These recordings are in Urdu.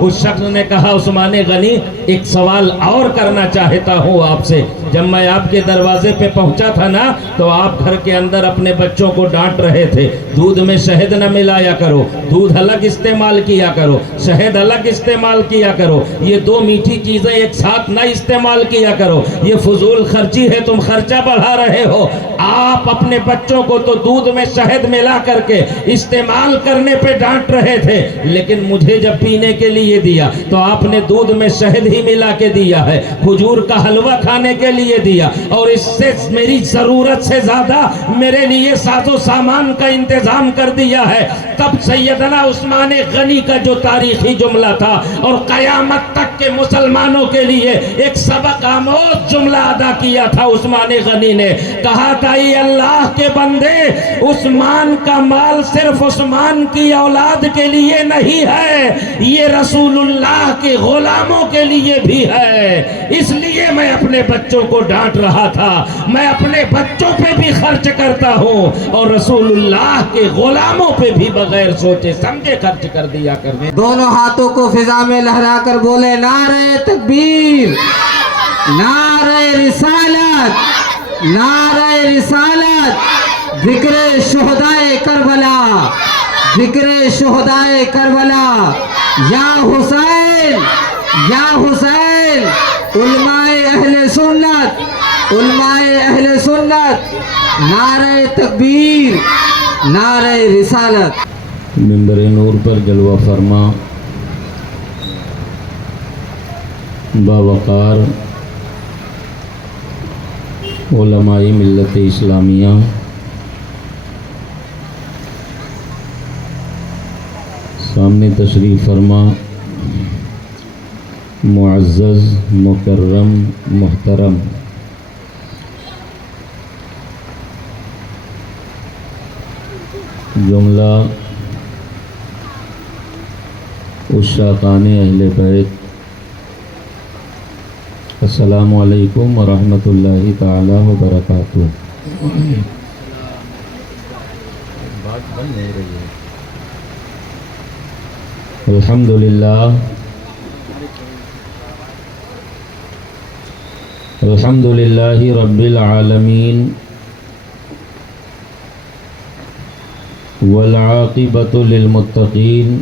اس شخص نے کہا عثمان غنی ایک سوال اور کرنا چاہتا ہوں آپ سے، جب میں آپ کے دروازے پہ پہنچا تھا نا تو آپ گھر کے اندر اپنے بچوں کو ڈانٹ رہے تھے، دودھ میں شہد نہ ملایا کرو، دودھ الگ استعمال کیا کرو، شہد الگ استعمال کیا کرو، یہ دو میٹھی چیزیں ایک ساتھ نہ استعمال کیا کرو، یہ فضول خرچی ہے، تم خرچہ بڑھا رہے ہو۔ آپ اپنے بچوں کو تو دودھ میں شہد ملا کر کے استعمال کرنے پہ ڈانٹ رہے تھے، لیکن مجھے جب پینے کے لیے دیا تو آپ نے دودھ میں شہد ہی ملا کے دیا ہے، کھجور کا حلوہ کھانے کے لیے دیا، اور اس سے میری ضرورت سے زیادہ میرے لیے ساز و سامان کا انتظام کر دیا ہے۔ تب سیدنا عثمان غنی کا جو تاریخی جملہ تھا اور قیامت تک کے مسلمانوں کے لیے ایک سبق آموز جملہ ادا کیا تھا، عثمان غنی نے کہا تھا اے اللہ کے بندے، عثمان کا مال صرف عثمان کی اولاد کے لیے نہیں ہے، یہ رسول اللہ کے غلاموں کے لیے بھی ہے، اس لیے میں اپنے بچوں کو ڈانٹ رہا تھا، میں اپنے بچوں پہ بھی خرچ کرتا ہوں اور رسول اللہ کے غلاموں پہ بھی بغیر سوچے سمجھے خرچ کر دیا کرنے۔ دونوں ہاتھوں کو فضا میں لہرا کر بولے نعرہ تکبیر، نعرہ رسالت، نعرہ رسالت، ذکر شہدائے کربلا، ذکر شہدائے کربلا، یا حسین یا حسین، علماء اہل سنت، علماء اہل سنت، نعرہ تکبیر، نعرہ رسالت۔ منبر نور پر جلوہ فرما باوقار علماء ملت اسلامیہ، سامنے تشریف فرما معزز مکرم محترم جملہ عشاقان اہل بیت، السلام علیکم ورحمۃ اللہ تعالی وبرکاتہ۔ بات بن نہیں رہی ہے۔ الحمدللہ، الحمدللہ رب العالمین، والعاقبۃ للمتقین،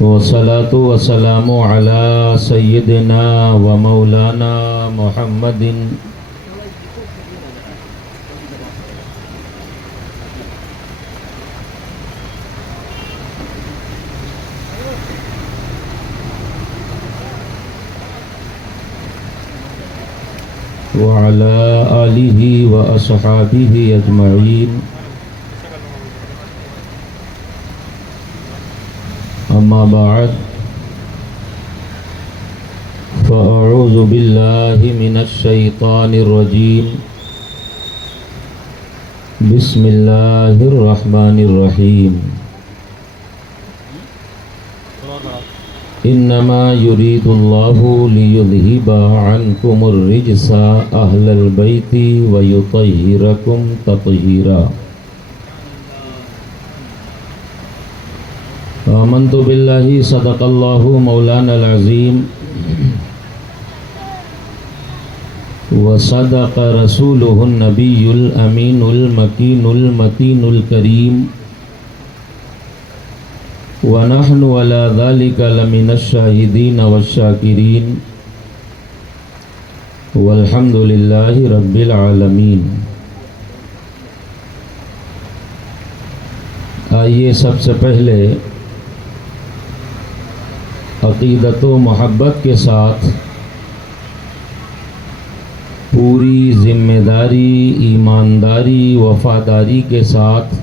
والصلاة والسلام علی سیدنا و مولانا محمد وعلى آلہ واصحابہ اجمعین، اما بعد فاعوذ باللہ من الشیطان الرجیم، بسم اللہ الرحمن الرحیم، انما یرید اللہ لیذہب عنکم الرجس اہل البیت ویطہرکم تطہیرا۔ آمنت باللہ، صدق اللہ مولانا العظیم، وصدق رسولہ النبی الامین المکین المتین الکریم، ونحن علی ذلک لمن الشاہدین والشاکرین، والحمد للہ رب العالمین۔ آئیے سب سے پہلے عقیدت و محبت کے ساتھ پوری ذمہ داری، ایمانداری، وفاداری کے ساتھ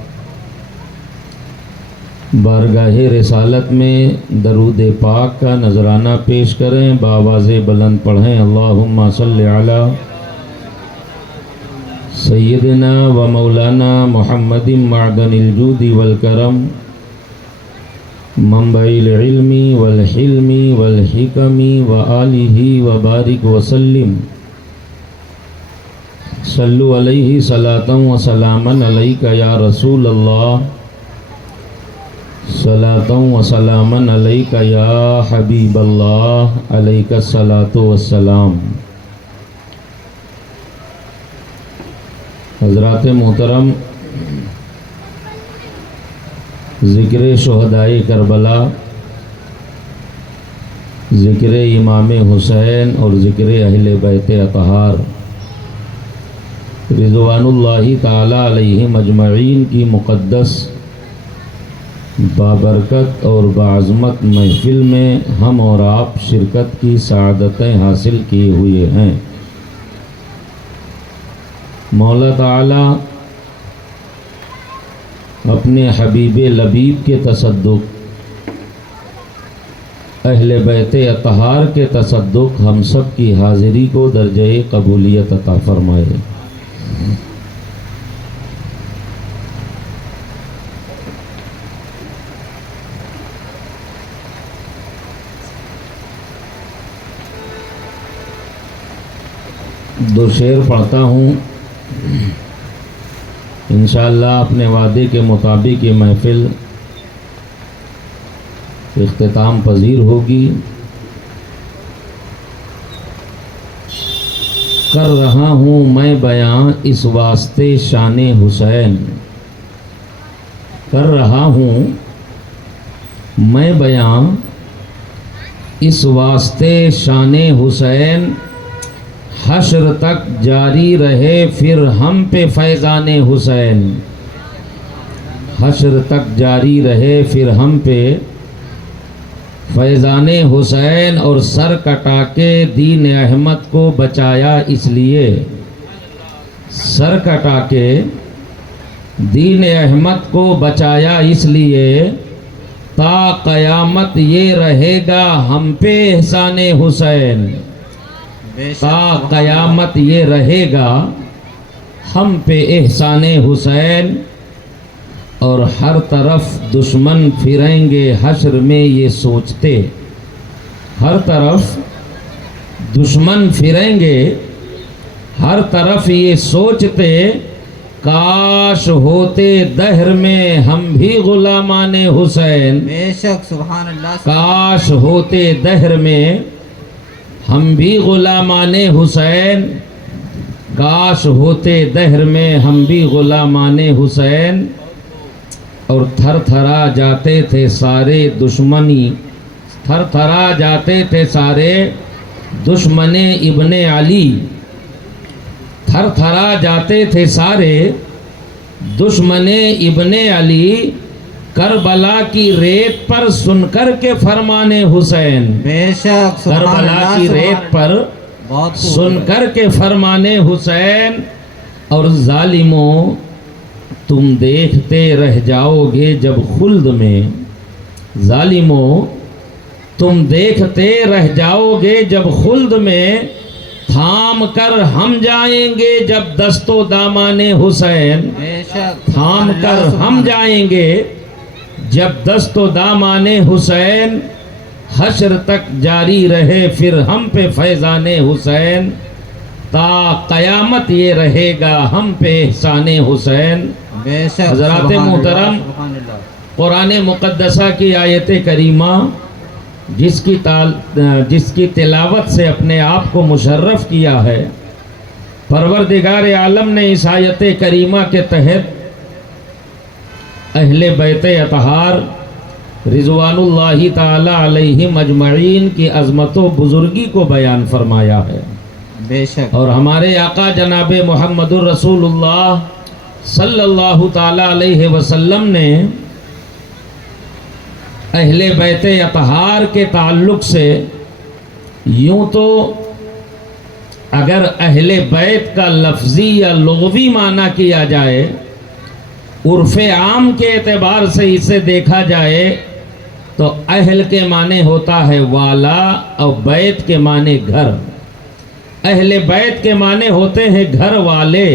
بارگاہ رسالت میں درود پاک کا نذرانہ پیش کریں، بآواز بلند پڑھیں، اللہم صلی علی سیدنا و مولانا محمد معدن الجود والکرم، منبع العلم والحلم والحکم وآلہ وبارک وسلم، صلو علیہ صلاۃ و سلاما علیک یا رسول اللہ، صلاۃ و سلاما علیک یا حبیب اللہ علیک الصلاۃ والسلام۔ حضرات محترم، ذکر شہدائے کربلا، ذکر امام حسین اور ذکر اہل بیت اطہار رضوان اللہ تعالی علیہم اجمعین کی مقدس بابرکت اور بعظمت محفل میں ہم اور آپ شرکت کی سعادتیں حاصل کیے ہوئے ہیں۔ مولا تعالی اپنے حبیب لبیب کے تصدق، اہل بیت اطہار کے تصدق ہم سب کی حاضری کو درجہ قبولیت عطا فرمائے۔ دو شعر پڑھتا ہوں، انشاءاللہ اپنے وعدے کے مطابق یہ محفل اختتام پذیر ہوگی۔ کر رہا ہوں میں بیاں اس واسطے شان حسین، کر رہا ہوں میں بیاں اس واسطے شان حسین، حشر تک جاری رہے پھر ہم پہ فیضان حسین، حشر تک جاری رہے پھر ہم پہ فیضان حسین، اور سر کٹا کے دین احمد کو بچایا اس لیے، سر کٹا کے دین احمد کو بچایا اس لیے، تا قیامت یہ رہے گا ہم پہ احسان حسین، تا قیامت یہ رہے گا ہم پہ احسان حسین، اور ہر طرف دشمن پھریں گے حشر میں یہ سوچتے، ہر طرف دشمن پھریں گے ہر طرف یہ سوچتے، کاش ہوتے دہر میں ہم بھی غلامان حسین، بے شک سبحان اللہ، کاش ہوتے دہر میں ہم بھی غلامان حسین، کاش ہوتے دہر میں ہم بھی غلامان حسین، اور تھر تھرا جاتے تھے سارے دشمنی، تھر تھرا جاتے تھے سارے دشمن ابن علی، تھر تھرا جاتے تھے سارے دشمن ابن علی، کربلا کی ریت پر سن کر کے فرمان حسین، بے شک سبحان کربلا اللہ، کی سبحان ریت پر اللہ، بہت خوب۔ سن کر کے فرمان حسین، اور ظالموں تم دیکھتے رہ جاؤ گے جب خلد میں، ظالموں تم دیکھتے رہ جاؤ گے جب خلد میں، تھام کر ہم جائیں گے جب دست و دامان حسین، بے شک تھام کر ہم جائیں گے جب دست و دامان حسین، حشر تک جاری رہے پھر ہم پہ فیضان حسین، تا قیامت یہ رہے گا ہم پہ احسان حسین۔ بے شک حضرات سبحان اللہ، محترم، سبحان اللہ۔ قرآن مقدسہ کی آیت کریمہ جس کی تلاوت سے اپنے آپ کو مشرف کیا ہے، پروردگار عالم نے اس آیت کریمہ کے تحت اہل بیت اطہار رضوان اللہ تعالی علیہم اجمعین کی عظمت و بزرگی کو بیان فرمایا ہے، بے شک اور ہمارے آقا جناب محمد الرسول اللہ صلی اللہ تعالی علیہ وسلم نے اہل بیت اطہار کے تعلق سے یوں تو اگر اہل بیت کا لفظی یا لغوی معنی کیا جائے، عرف عام کے اعتبار سے اسے دیکھا جائے تو اہل کے معنی ہوتا ہے والا، اور بیت کے معنی گھر، اہل بیت کے معنی ہوتے ہیں گھر والے۔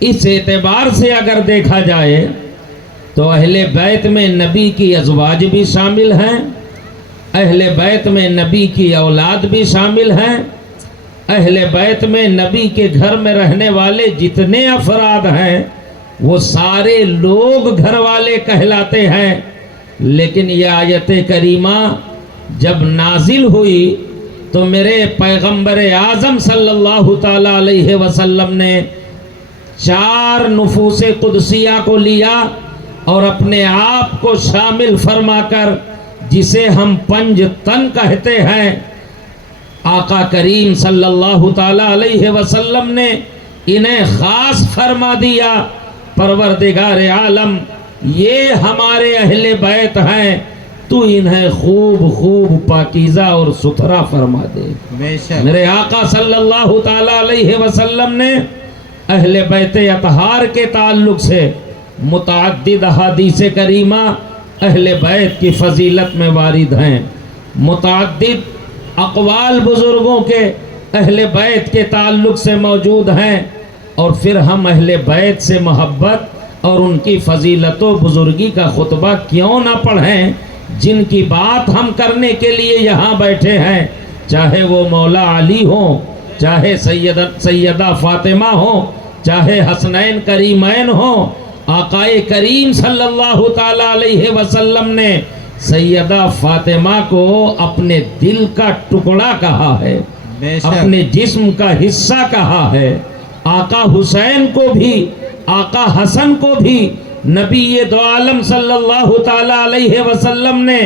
اس اعتبار سے اگر دیکھا جائے تو اہل بیت میں نبی کی ازواج بھی شامل ہیں، اہل بیت میں نبی کی اولاد بھی شامل ہیں، اہل بیت میں نبی کے گھر میں رہنے والے جتنے افراد ہیں وہ سارے لوگ گھر والے کہلاتے ہیں، لیکن یہ آیت کریمہ جب نازل ہوئی تو میرے پیغمبر اعظم صلی اللہ تعالیٰ علیہ وسلم نے 4 نفوس قدسیہ کو لیا اور اپنے آپ کو شامل فرما کر جسے ہم 5 تن کہتے ہیں، آقا کریم صلی اللہ تعالیٰ علیہ وسلم نے انہیں خاص فرما دیا، پروردگار عالم یہ ہمارے اہل بیت ہیں، تو انہیں خوب خوب پاکیزہ اور ستھرا فرما دے۔ بے شک میرے آقا صلی اللہ تعالیٰ علیہ وسلم نے اہل بیت اطہار کے تعلق سے متعدد احادیث کریمہ اہل بیت کی فضیلت میں وارد ہیں، متعدد اقوال بزرگوں کے اہل بیت کے تعلق سے موجود ہیں، اور پھر ہم اہل بیت سے محبت اور ان کی فضیلت و بزرگی کا خطبہ کیوں نہ پڑھیں، جن کی بات ہم کرنے کے لیے یہاں بیٹھے ہیں، چاہے وہ مولا علی ہوں، چاہے سیدہ فاطمہ ہوں، چاہے حسنین کریمین ہوں۔ آقا کریم صلی اللہ تعالیٰ علیہ وسلم نے سیدہ فاطمہ کو اپنے دل کا ٹکڑا کہا ہے، بے شک اپنے جسم کا حصہ کہا ہے۔ آقا حسین کو بھی، آقا حسن کو بھی نبی دو عالم صلی اللہ تعالیٰ علیہ وسلم نے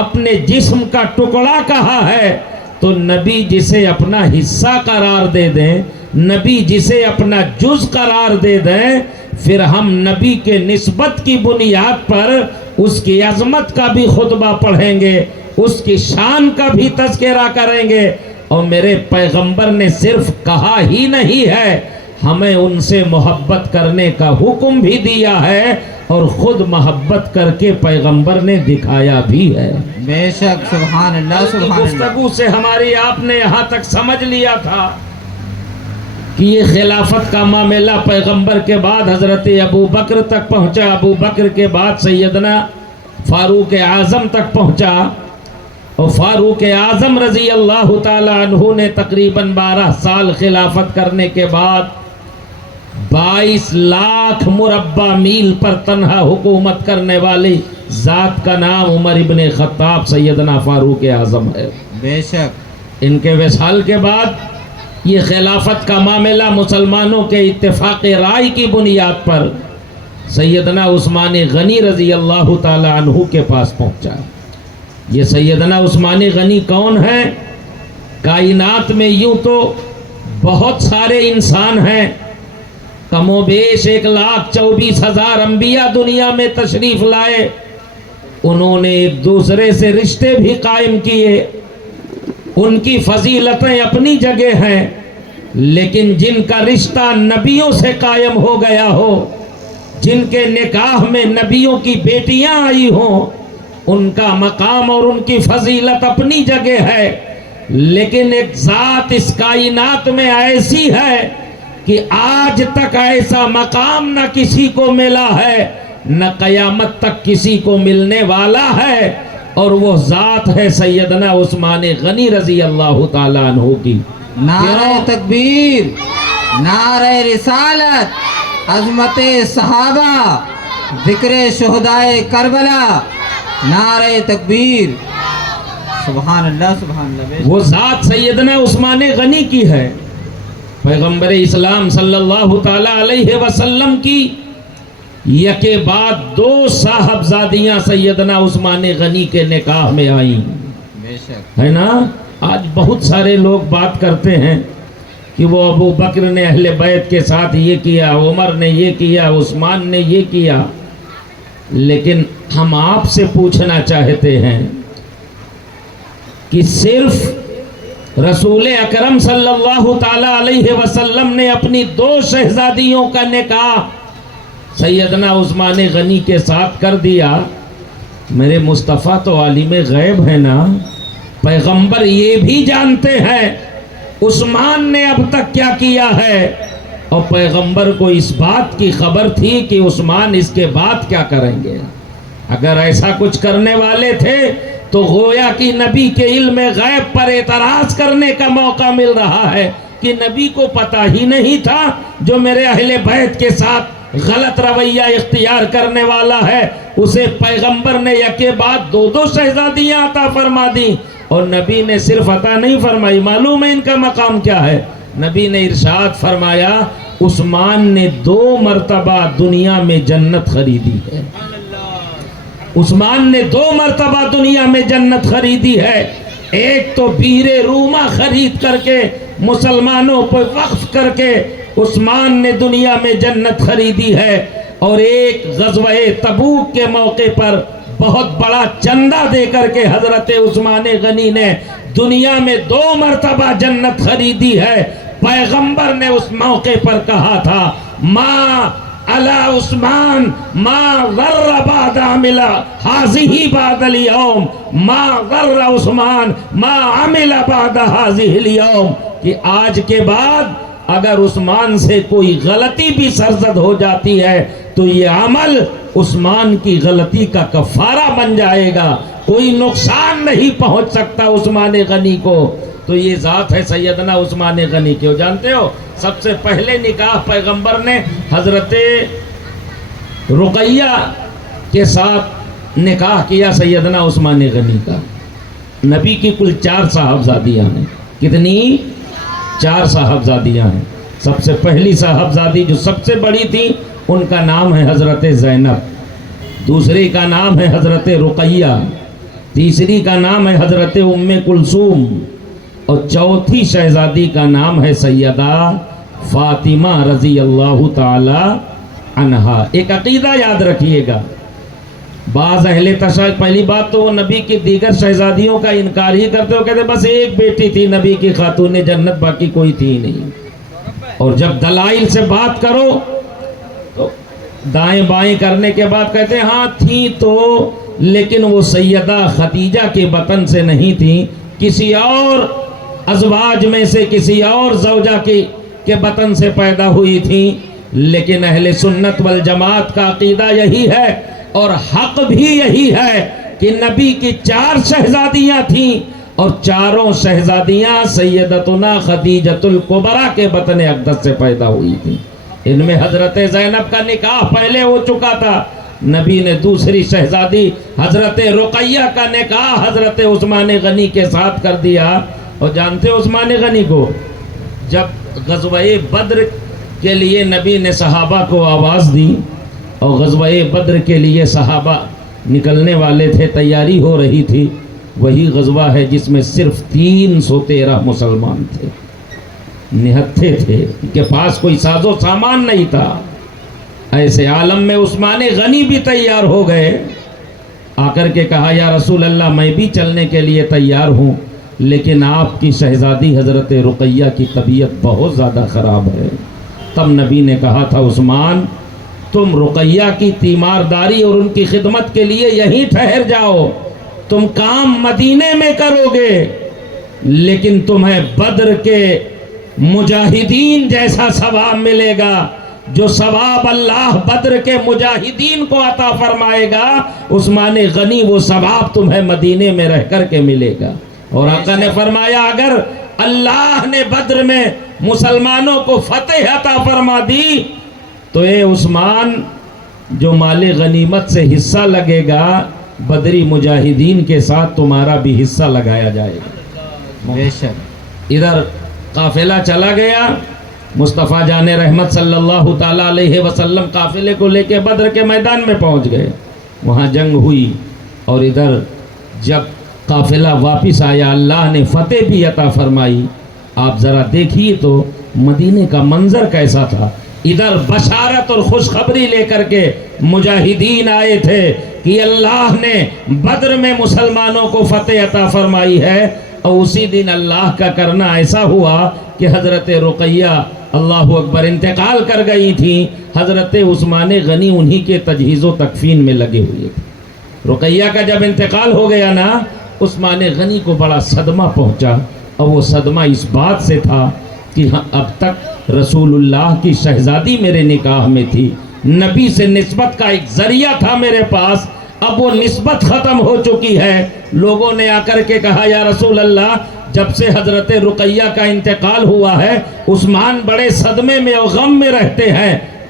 اپنے جسم کا ٹکڑا کہا ہے، تو نبی جسے اپنا حصہ قرار دے دیں، نبی جسے اپنا جز قرار دے دیں، پھر ہم نبی کے نسبت کی بنیاد پر اس کی عظمت کا بھی خطبہ پڑھیں گے، اس کی شان کا بھی تذکرہ کریں گے۔ اور میرے پیغمبر نے صرف کہا ہی نہیں ہے، ہمیں ان سے محبت کرنے کا حکم بھی دیا ہے، اور خود محبت کر کے پیغمبر نے دکھایا بھی ہے۔ بے شک سبحان اللہ سبحان اللہ۔ گفتگو سے ہماری آپ نے یہاں تک سمجھ لیا تھا کہ یہ خلافت کا معاملہ پیغمبر کے بعد حضرت ابو بکر تک پہنچا، ابو بکر کے بعد سیدنا فاروق اعظم تک پہنچا، اور فاروق اعظم رضی اللہ تعالی عنہ نے تقریباً 12 سال خلافت کرنے کے بعد 22 لاکھ مربع میل پر تنہا حکومت کرنے والی ذات کا نام عمر ابن خطاب سیدنا فاروق اعظم ہے۔ بے شک ان کے وصال کے بعد یہ خلافت کا معاملہ مسلمانوں کے اتفاق رائے کی بنیاد پر سیدنا عثمان غنی رضی اللہ تعالی عنہ کے پاس پہنچا۔ یہ سیدنا عثمان غنی کون ہیں؟ کائنات میں یوں تو بہت سارے انسان ہیں، کم و بیش 1,24,000 انبیاء دنیا میں تشریف لائے، انہوں نے ایک دوسرے سے رشتے بھی قائم کیے، ان کی فضیلتیں اپنی جگہ ہیں، لیکن جن کا رشتہ نبیوں سے قائم ہو گیا ہو، جن کے نکاح میں نبیوں کی بیٹیاں آئی ہوں، ان کا مقام اور ان کی فضیلت اپنی جگہ ہے، لیکن ایک ذات اس کائنات میں ایسی ہے کہ آج تک ایسا مقام نہ کسی کو ملا ہے، نہ قیامت تک کسی کو ملنے والا ہے، اور وہ ذات ہے سیدنا عثمان غنی رضی اللہ تعالیٰ عنہ کی۔ نعرہ تکبیر، نعرہ رسالت، عظمت صحابہ، ذکر شہدائے کربلا، نعرہ تکبیر، سبحان اللہ سبحان اللہ۔ بے شک وہ ذات سیدنا عثمان غنی کی ہے، پیغمبر اسلام صلی اللہ تعالیٰ علیہ وسلم کی یکے بعد 2 صاحبزادیاں سیدنا عثمان غنی کے نکاح میں آئیں، بے شک ہے نا۔ آج بہت سارے لوگ بات کرتے ہیں کہ وہ ابو بکر نے اہل بیت کے ساتھ یہ کیا، عمر نے یہ کیا، عثمان نے یہ کیا، لیکن ہم آپ سے پوچھنا چاہتے ہیں کہ صرف رسول اکرم صلی اللہ تعالیٰ علیہ وسلم نے اپنی 2 شہزادیوں کا نکاح سیدنا عثمان غنی کے ساتھ کر دیا؟ میرے مصطفیٰ تو عالم غیب ہے نا، پیغمبر یہ بھی جانتے ہیں عثمان نے اب تک کیا کیا ہے، اور پیغمبر کو اس بات کی خبر تھی کہ عثمان اس کے بعد کیا کریں گے۔ اگر ایسا کچھ کرنے والے تھے تو گویا کہ نبی کے علم غیب پر اعتراض کرنے کا موقع مل رہا ہے کہ نبی کو پتہ ہی نہیں تھا جو میرے اہل بیت کے ساتھ غلط رویہ اختیار کرنے والا ہے اسے پیغمبر نے یکے بعد 2 شہزادیاں عطا فرما دی، اور نبی نے صرف عطا نہیں فرمائی، معلوم ہے ان کا مقام کیا ہے؟ نبی نے ارشاد فرمایا عثمان نے 2 مرتبہ دنیا میں جنت خریدی ہے، عثمان نے 2 مرتبہ دنیا میں جنت خریدی ہے۔ ایک تو بیر روما خرید کر کے مسلمانوں پر وقف کر کے عثمان نے دنیا میں جنت خریدی ہے، اور ایک غزوہ تبوک کے موقع پر بہت بڑا چندہ دے کر کے حضرت عثمان غنی نے دنیا میں 2 مرتبہ جنت خریدی ہے۔ پیغمبر نے اس موقع پر کہا تھا ما علی عثمان ما غر بعد عمل هذه بعد اليوم، ما غر عثمان ما عمل بعد هذه اليوم، کہ آج کے بعد اگر عثمان سے کوئی غلطی بھی سرزد ہو جاتی ہے تو یہ عمل عثمان کی غلطی کا کفارہ بن جائے گا، کوئی نقصان نہیں پہنچ سکتا عثمان غنی کو۔ تو یہ ذات ہے سیدنا عثمان غنی کی، جانتے ہو سب سے پہلے نکاح پیغمبر نے حضرت رقیہ کے ساتھ نکاح کیا سیدنا عثمان غنی کا۔ نبی کی کل 4 صاحبزادیاں ہیں، کتنی؟ 4 صاحبزادیاں ہیں۔ سب سے پہلی صاحبزادی جو سب سے بڑی تھی ان کا نام ہے حضرت زینب، دوسری کا نام ہے حضرت رقیہ، تیسری کا نام ہے حضرت ام کلثوم، اور چوتھی شہزادی کا نام ہے سیدہ فاطمہ رضی اللہ تعالی عنہا۔ ایک عقیدہ یاد رکھیے گا، بعض اہل تشیع پہلی بات تو وہ نبی کی دیگر شہزادیوں کا انکار ہی کرتے ہو، کہتے بس ایک بیٹی تھی نبی کی خاتون جنت، باقی کوئی تھی نہیں۔ اور جب دلائل سے بات کرو تو دائیں بائیں کرنے کے بعد کہتے ہیں ہاں تھی تو، لیکن وہ سیدہ خدیجہ کے بطن سے نہیں تھی، کسی اور ازواج میں سے کسی اور زوجہ کے بطن سے پیدا ہوئی تھی۔ لیکن اہل سنت والجماعت کا عقیدہ یہی ہے اور حق بھی یہی ہے کہ نبی کی 4 شہزادیاں تھیں، اور چاروں شہزادیاں سیدتنا خدیجۃ الکبریٰ کے بطن اقدس سے پیدا ہوئی تھیں۔ ان میں حضرت زینب کا نکاح پہلے ہو چکا تھا، نبی نے دوسری شہزادی حضرت رقیہ کا نکاح حضرت عثمان غنی کے ساتھ کر دیا۔ اور جانتے ہو عثمان غنی کو جب غزوہ بدر کے لیے نبی نے صحابہ کو آواز دی، اور غزوہ بدر کے لیے صحابہ نکلنے والے تھے، تیاری ہو رہی تھی، وہی غزوہ ہے جس میں صرف 313 مسلمان تھے، نہتھے تھے، ان کے پاس کوئی ساز و سامان نہیں تھا۔ ایسے عالم میں عثمان غنی بھی تیار ہو گئے، آ کر کے کہا یا رسول اللہ میں بھی چلنے کے لیے تیار ہوں، لیکن آپ کی شہزادی حضرت رقیہ کی طبیعت بہت زیادہ خراب ہے۔ تب نبی نے کہا تھا عثمان تم رقیہ کی تیمارداری اور ان کی خدمت کے لیے یہیں ٹھہر جاؤ، تم کام مدینے میں کرو گے، لیکن تمہیں بدر کے مجاہدین جیسا ثواب ملے گا، جو ثواب اللہ بدر کے مجاہدین کو عطا فرمائے گا، عثمان غنی وہ ثواب تمہیں مدینے میں رہ کر کے ملے گا۔ اور آقا نے فرمایا اگر اللہ نے بدر میں مسلمانوں کو فتح عطا فرما دی تو اے عثمان جو مال غنیمت سے حصہ لگے گا بدری مجاہدین کے ساتھ تمہارا بھی حصہ لگایا جائے گا۔ بے شک ادھر قافلہ چلا گیا، مصطفیٰ جان رحمت صلی اللہ تعالیٰ علیہ وسلم قافلے کو لے کے بدر کے میدان میں پہنچ گئے، وہاں جنگ ہوئی، اور ادھر جب قافلہ واپس آیا اللہ نے فتح بھی عطا فرمائی۔ آپ ذرا دیکھیے تو مدینے کا منظر کیسا تھا، ادھر بشارت اور خوشخبری لے کر کے مجاہدین آئے تھے کہ اللہ نے بدر میں مسلمانوں کو فتح عطا فرمائی ہے، اور اسی دن اللہ کا کرنا ایسا ہوا کہ حضرت رقیہ اللہ اکبر انتقال کر گئی تھی، حضرت عثمان غنی انہی کے تجہیز و تکفین میں لگے ہوئے تھے۔ رقیہ کا جب انتقال ہو گیا نا، عثمان غنی کو بڑا صدمہ پہنچا، اور وہ صدمہ اس بات سے تھا کہ اب تک رسول اللہ کی شہزادی میرے نکاح میں تھی، نبی سے نسبت کا ایک ذریعہ تھا میرے پاس، اب وہ نسبت ختم ہو چکی ہے۔ لوگوں نے آ کر کے کہا یا رسول اللہ جب سے حضرت رقیہ کا انتقال ہوا ہے عثمان بڑے صدمے میں اور غم میں رہتے ہیں،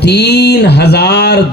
3000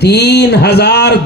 3000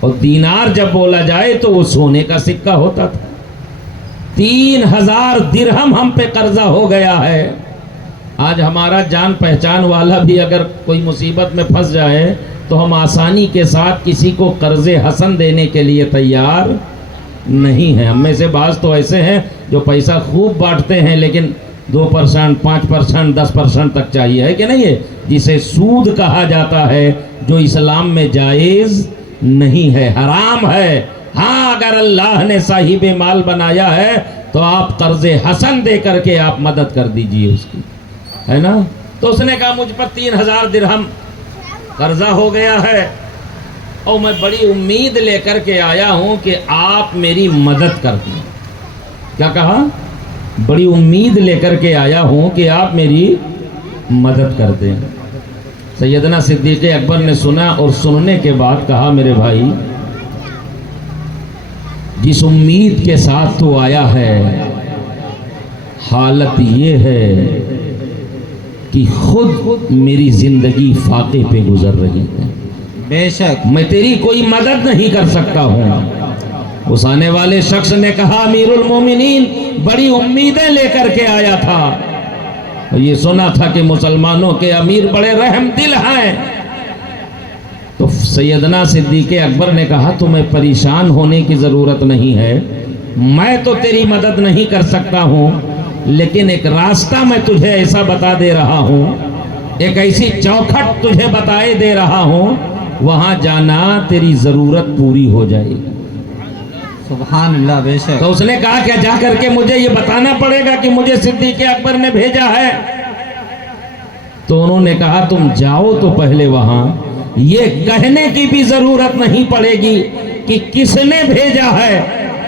اور دینار جب بولا جائے تو وہ سونے کا سکہ ہوتا تھا. 3000 درہم ہم پہ قرضہ ہو گیا ہے. آج ہمارا جان پہچان والا بھی اگر کوئی مصیبت میں پھنس جائے تو ہم آسانی کے ساتھ کسی کو قرض حسن دینے کے لیے تیار نہیں ہیں. ہم میں سے بعض تو ایسے ہیں جو پیسہ خوب بانٹتے ہیں لیکن 2%, 5%, 10% تک چاہیے, ہے کہ نہیں ہے, جسے سود کہا جاتا ہے, جو اسلام میں جائز نہیں ہے, حرام ہے. ہاں اگر اللہ نے صاحب مال بنایا ہے تو آپ قرض حسن دے کر کے آپ مدد کر دیجئے اس کی, ہے نا. تو اس نے کہا مجھ پر 3000 درہم قرضہ ہو گیا ہے اور میں بڑی امید لے کر کے آیا ہوں کہ آپ میری مدد کر دیں. کیا کہا؟ بڑی امید لے کر کے آیا ہوں کہ آپ میری مدد کر دیں. سیدنا صدیق اکبر نے سنا اور سننے کے بعد کہا میرے بھائی جس امید کے ساتھ تو آیا ہے حالت یہ ہے کہ خود میری زندگی فاقے پہ گزر رہی ہے, بے شک میں تیری کوئی مدد نہیں کر سکتا ہوں. اس آنے والے شخص نے کہا امیر المومنین بڑی امیدیں لے کر کے آیا تھا, یہ سنا تھا کہ مسلمانوں کے امیر بڑے رحم دل ہیں. تو سیدنا صدیق اکبر نے کہا تمہیں پریشان ہونے کی ضرورت نہیں ہے, میں تو تیری مدد نہیں کر سکتا ہوں لیکن ایک راستہ میں تجھے ایسا بتا دے رہا ہوں, ایک ایسی چوکھٹ تجھے بتائے دے رہا ہوں, وہاں جانا تیری ضرورت پوری ہو جائے گی. سبحان اللہ. بے شک. تو اس نے کہا کہ جا کر کے مجھے یہ بتانا پڑے گا کہ مجھے صدیق اکبر نے بھیجا ہے. تو انہوں نے کہا تم جاؤ تو پہلے وہاں یہ کہنے کی بھی ضرورت نہیں پڑے گی کہ کس نے بھیجا ہے,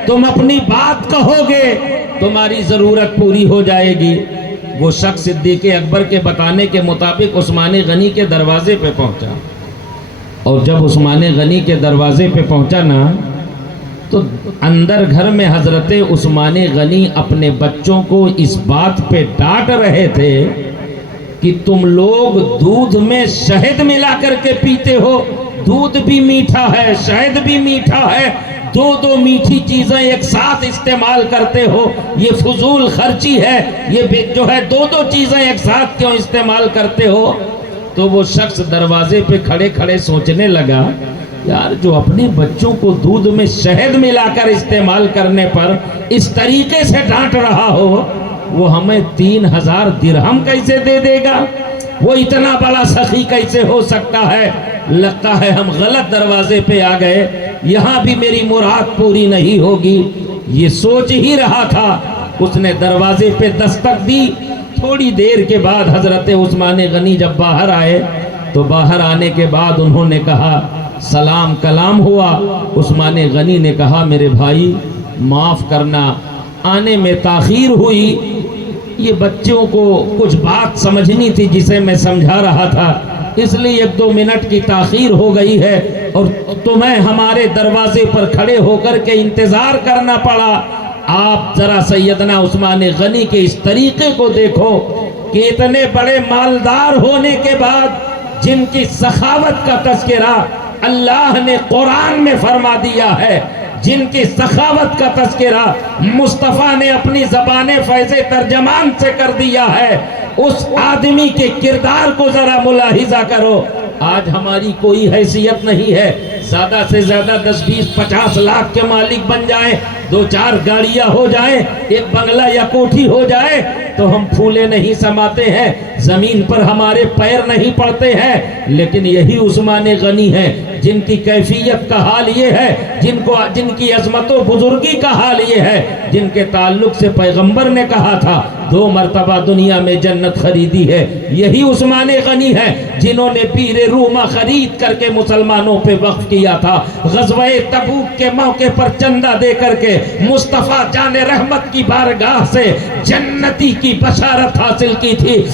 تم اپنی بات کہو گے تمہاری ضرورت پوری ہو جائے گی. وہ شخص صدیق اکبر کے بتانے کے مطابق عثمان غنی کے دروازے پہ پہنچا, اور جب عثمان غنی کے دروازے پہ پہنچا نا تو اندر گھر میں حضرت عثمان غنی اپنے بچوں کو اس بات پہ ڈانٹ رہے تھے کہ تم لوگ دودھ میں شہد ملا کر کے پیتے ہو, دودھ بھی میٹھا ہے شہد بھی میٹھا ہے, دو میٹھی چیزیں ایک ساتھ استعمال کرتے ہو, یہ فضول خرچی ہے, یہ جو ہے دو چیزیں ایک ساتھ کیوں استعمال کرتے ہو. تو وہ شخص دروازے پہ کھڑے کھڑے سوچنے لگا یار جو اپنے بچوں کو دودھ میں شہد ملا کر استعمال کرنے پر اس طریقے سے ڈانٹ رہا ہو, وہ ہمیں 3000 درہم کیسے دے دے گا, وہ اتنا بڑا سخی کیسے ہو سکتا ہے. لگتا ہے ہم غلط دروازے پہ آ گئے, یہاں بھی میری مراد پوری نہیں ہوگی. یہ سوچ ہی رہا تھا, اس نے دروازے پہ دستک دی. تھوڑی دیر کے بعد حضرت عثمان غنی جب باہر آئے تو باہر آنے کے بعد انہوں نے کہا سلام کلام ہوا. عثمان غنی نے کہا میرے بھائی معاف کرنا آنے میں تاخیر ہوئی, یہ بچوں کو کچھ بات سمجھنی تھی جسے میں سمجھا رہا تھا, اس لیے 1-2 منٹ کی تاخیر ہو گئی ہے اور تمہیں ہمارے دروازے پر کھڑے ہو کر کے انتظار کرنا پڑا. آپ ذرا سیدنا عثمان غنی کے اس طریقے کو دیکھو کہ اتنے بڑے مالدار ہونے کے بعد جن کی سخاوت کا تذکرہ اللہ نے قرآن میں فرما دیا ہے, جن کی سخاوت کا تذکرہ مصطفیٰ نے اپنی زبان فیض ترجمان سے کر دیا ہے, اس آدمی کے کردار کو ذرا ملاحظہ کرو. آج ہماری کوئی حیثیت نہیں ہے, زیادہ سے زیادہ 10-20-50 لاکھ کے مالک بن جائیں, 2-4 گاڑیاں ہو جائیں, ایک بنگلہ یا کوٹھی ہو جائے تو ہم پھولے نہیں سماتے ہیں, زمین پر ہمارے پیر نہیں پڑتے ہیں. لیکن یہی عثمان غنی ہے جن کی کیفیت کا حال یہ ہے, جن کی عظمت و بزرگی کا حال یہ ہے, جن کے تعلق سے پیغمبر نے کہا تھا 2 مرتبہ دنیا میں جنت خریدی ہے. یہی عثمان غنی ہے جنہوں نے پیر روما خرید کر کے مسلمانوں پہ وقف کیا تھا, غزوہ تبوک کے موقع پر چندہ دے کر کے مصطفیٰ جان رحمت کی بارگاہ سے جنتی کی بشارت حاصل کی تھی,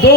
2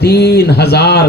3000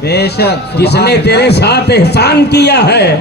بے شک جس نے تیرے ساتھ احسان کیا ہے.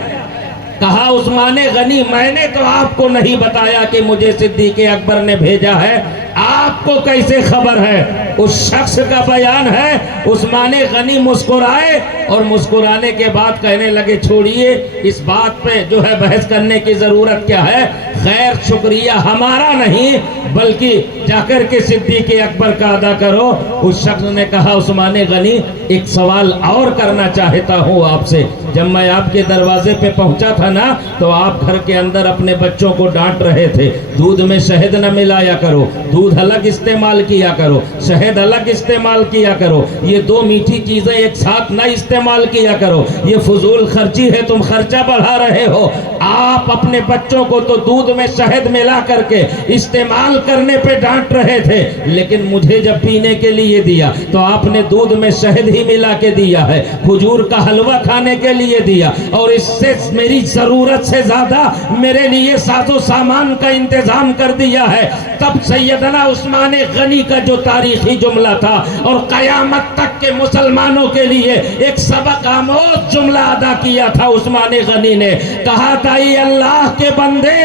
کہا عثمان غنی میں نے تو آپ کو نہیں بتایا کہ مجھے صدیق اکبر نے بھیجا ہے, آپ کو کیسے خبر ہے؟ اس شخص کا بیان ہے. عثمان غنی مسکرائے اور مسکرانے کے بعد کہنے لگے چھوڑیے اس بات پہ جو ہے بحث کرنے کی ضرورت کیا ہے, خیر شکریہ ہمارا نہیں بلکہ جا کر کے صدیق اکبر کا ادا کرو. اس شخص نے کہا عثمان غنی ایک سوال اور کرنا چاہتا ہوں آپ سے. جب میں آپ کے دروازے پہ پہنچا تھا نا تو آپ گھر کے اندر اپنے بچوں کو ڈانٹ رہے تھے, دودھ میں شہد نہ ملایا کرو, دودھ الگ استعمال کیا کرو, شہد الگ استعمال کیا کرو, یہ دو میٹھی چیزیں ایک ساتھ نہ استعمال کیا کرو, یہ فضول خرچی ہے, تم خرچہ بڑھا رہے ہو. آپ اپنے بچوں کو تو دودھ میں شہد ملا کر کے استعمال کرنے پہ ڈانٹ رہے تھے, لیکن مجھے جب پینے کے لیے دیا تو آپ نے دودھ میں شہد ہی ملا کے دیا ہے, کھجور کا حلوہ کھانے کے لیے دیا, اور اس سے میری ضرورت سے زیادہ میرے لیے ساز و سامان کا انتظام کر دیا ہے. تب سیدنا عثمان غنی کا جو تاریخی جملہ تھا اور قیامت تک کے مسلمانوں کے لیے ایک سبق آموز جملہ ادا کیا تھا عثمان غنی نے. کہا تھا اے اللہ کے بندے,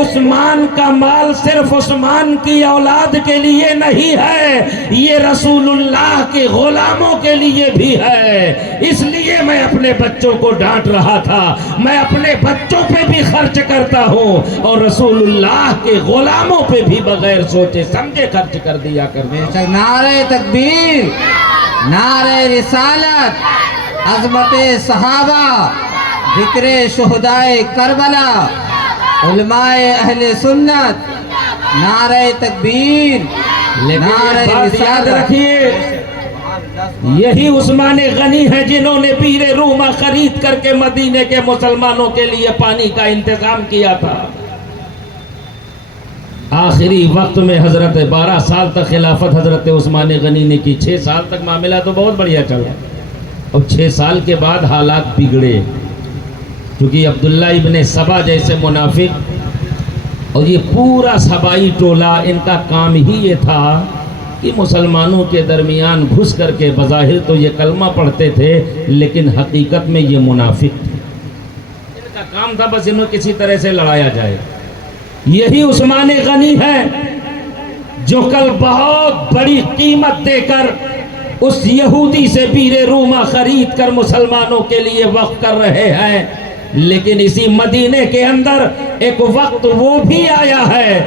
عثمان کا مال صرف عثمان کی اولاد کے لیے نہیں ہے, یہ رسول اللہ کے غلاموں کے لیے بھی ہے. اس لیے میں اپنے بچوں کو ڈانٹ رہا تھا, میں اپنے بچوں پہ بھی خرچ کرتا ہوں اور رسول اللہ کے غلاموں پہ بھی بغیر سوچے سمجھے خرچ کر دیا کر. بے شک نعرہ تکبیر, نعرہ رسالت, عظمت صحابہ, ذکر شہدائے کربلا, علماء اہل سنت, نعرہ تکبیر, لیکن نعرہ ایک بات یاد رسالت. رکھیے, یہی عثمان غنی ہے جنہوں نے بیر روما خرید کر کے مدینے کے مسلمانوں کے لیے پانی کا انتظام کیا تھا. آخری وقت میں حضرت 12 سال تک خلافت حضرت عثمان غنی نے کی. 6 سال تک معاملہ تو بہت بڑھیا چلا, اور 6 سال کے بعد حالات بگڑے, کیونکہ عبداللہ ابن سبا جیسے منافق اور یہ پورا سبائی ٹولہ, ان کا کام ہی یہ تھا کہ مسلمانوں کے درمیان گھس کر کے بظاہر تو یہ کلمہ پڑھتے تھے لیکن حقیقت میں یہ منافق تھے. ان کا کام تھا بس انہیں کسی طرح سے لڑایا جائے. یہی عثمان غنی ہے جو کل بہت بڑی قیمت دے کر اس یہودی سے بیر روما خرید کر مسلمانوں کے لیے وقف کر رہے ہیں. لیکن اسی مدینے کے اندر ایک وقت وہ بھی آیا ہے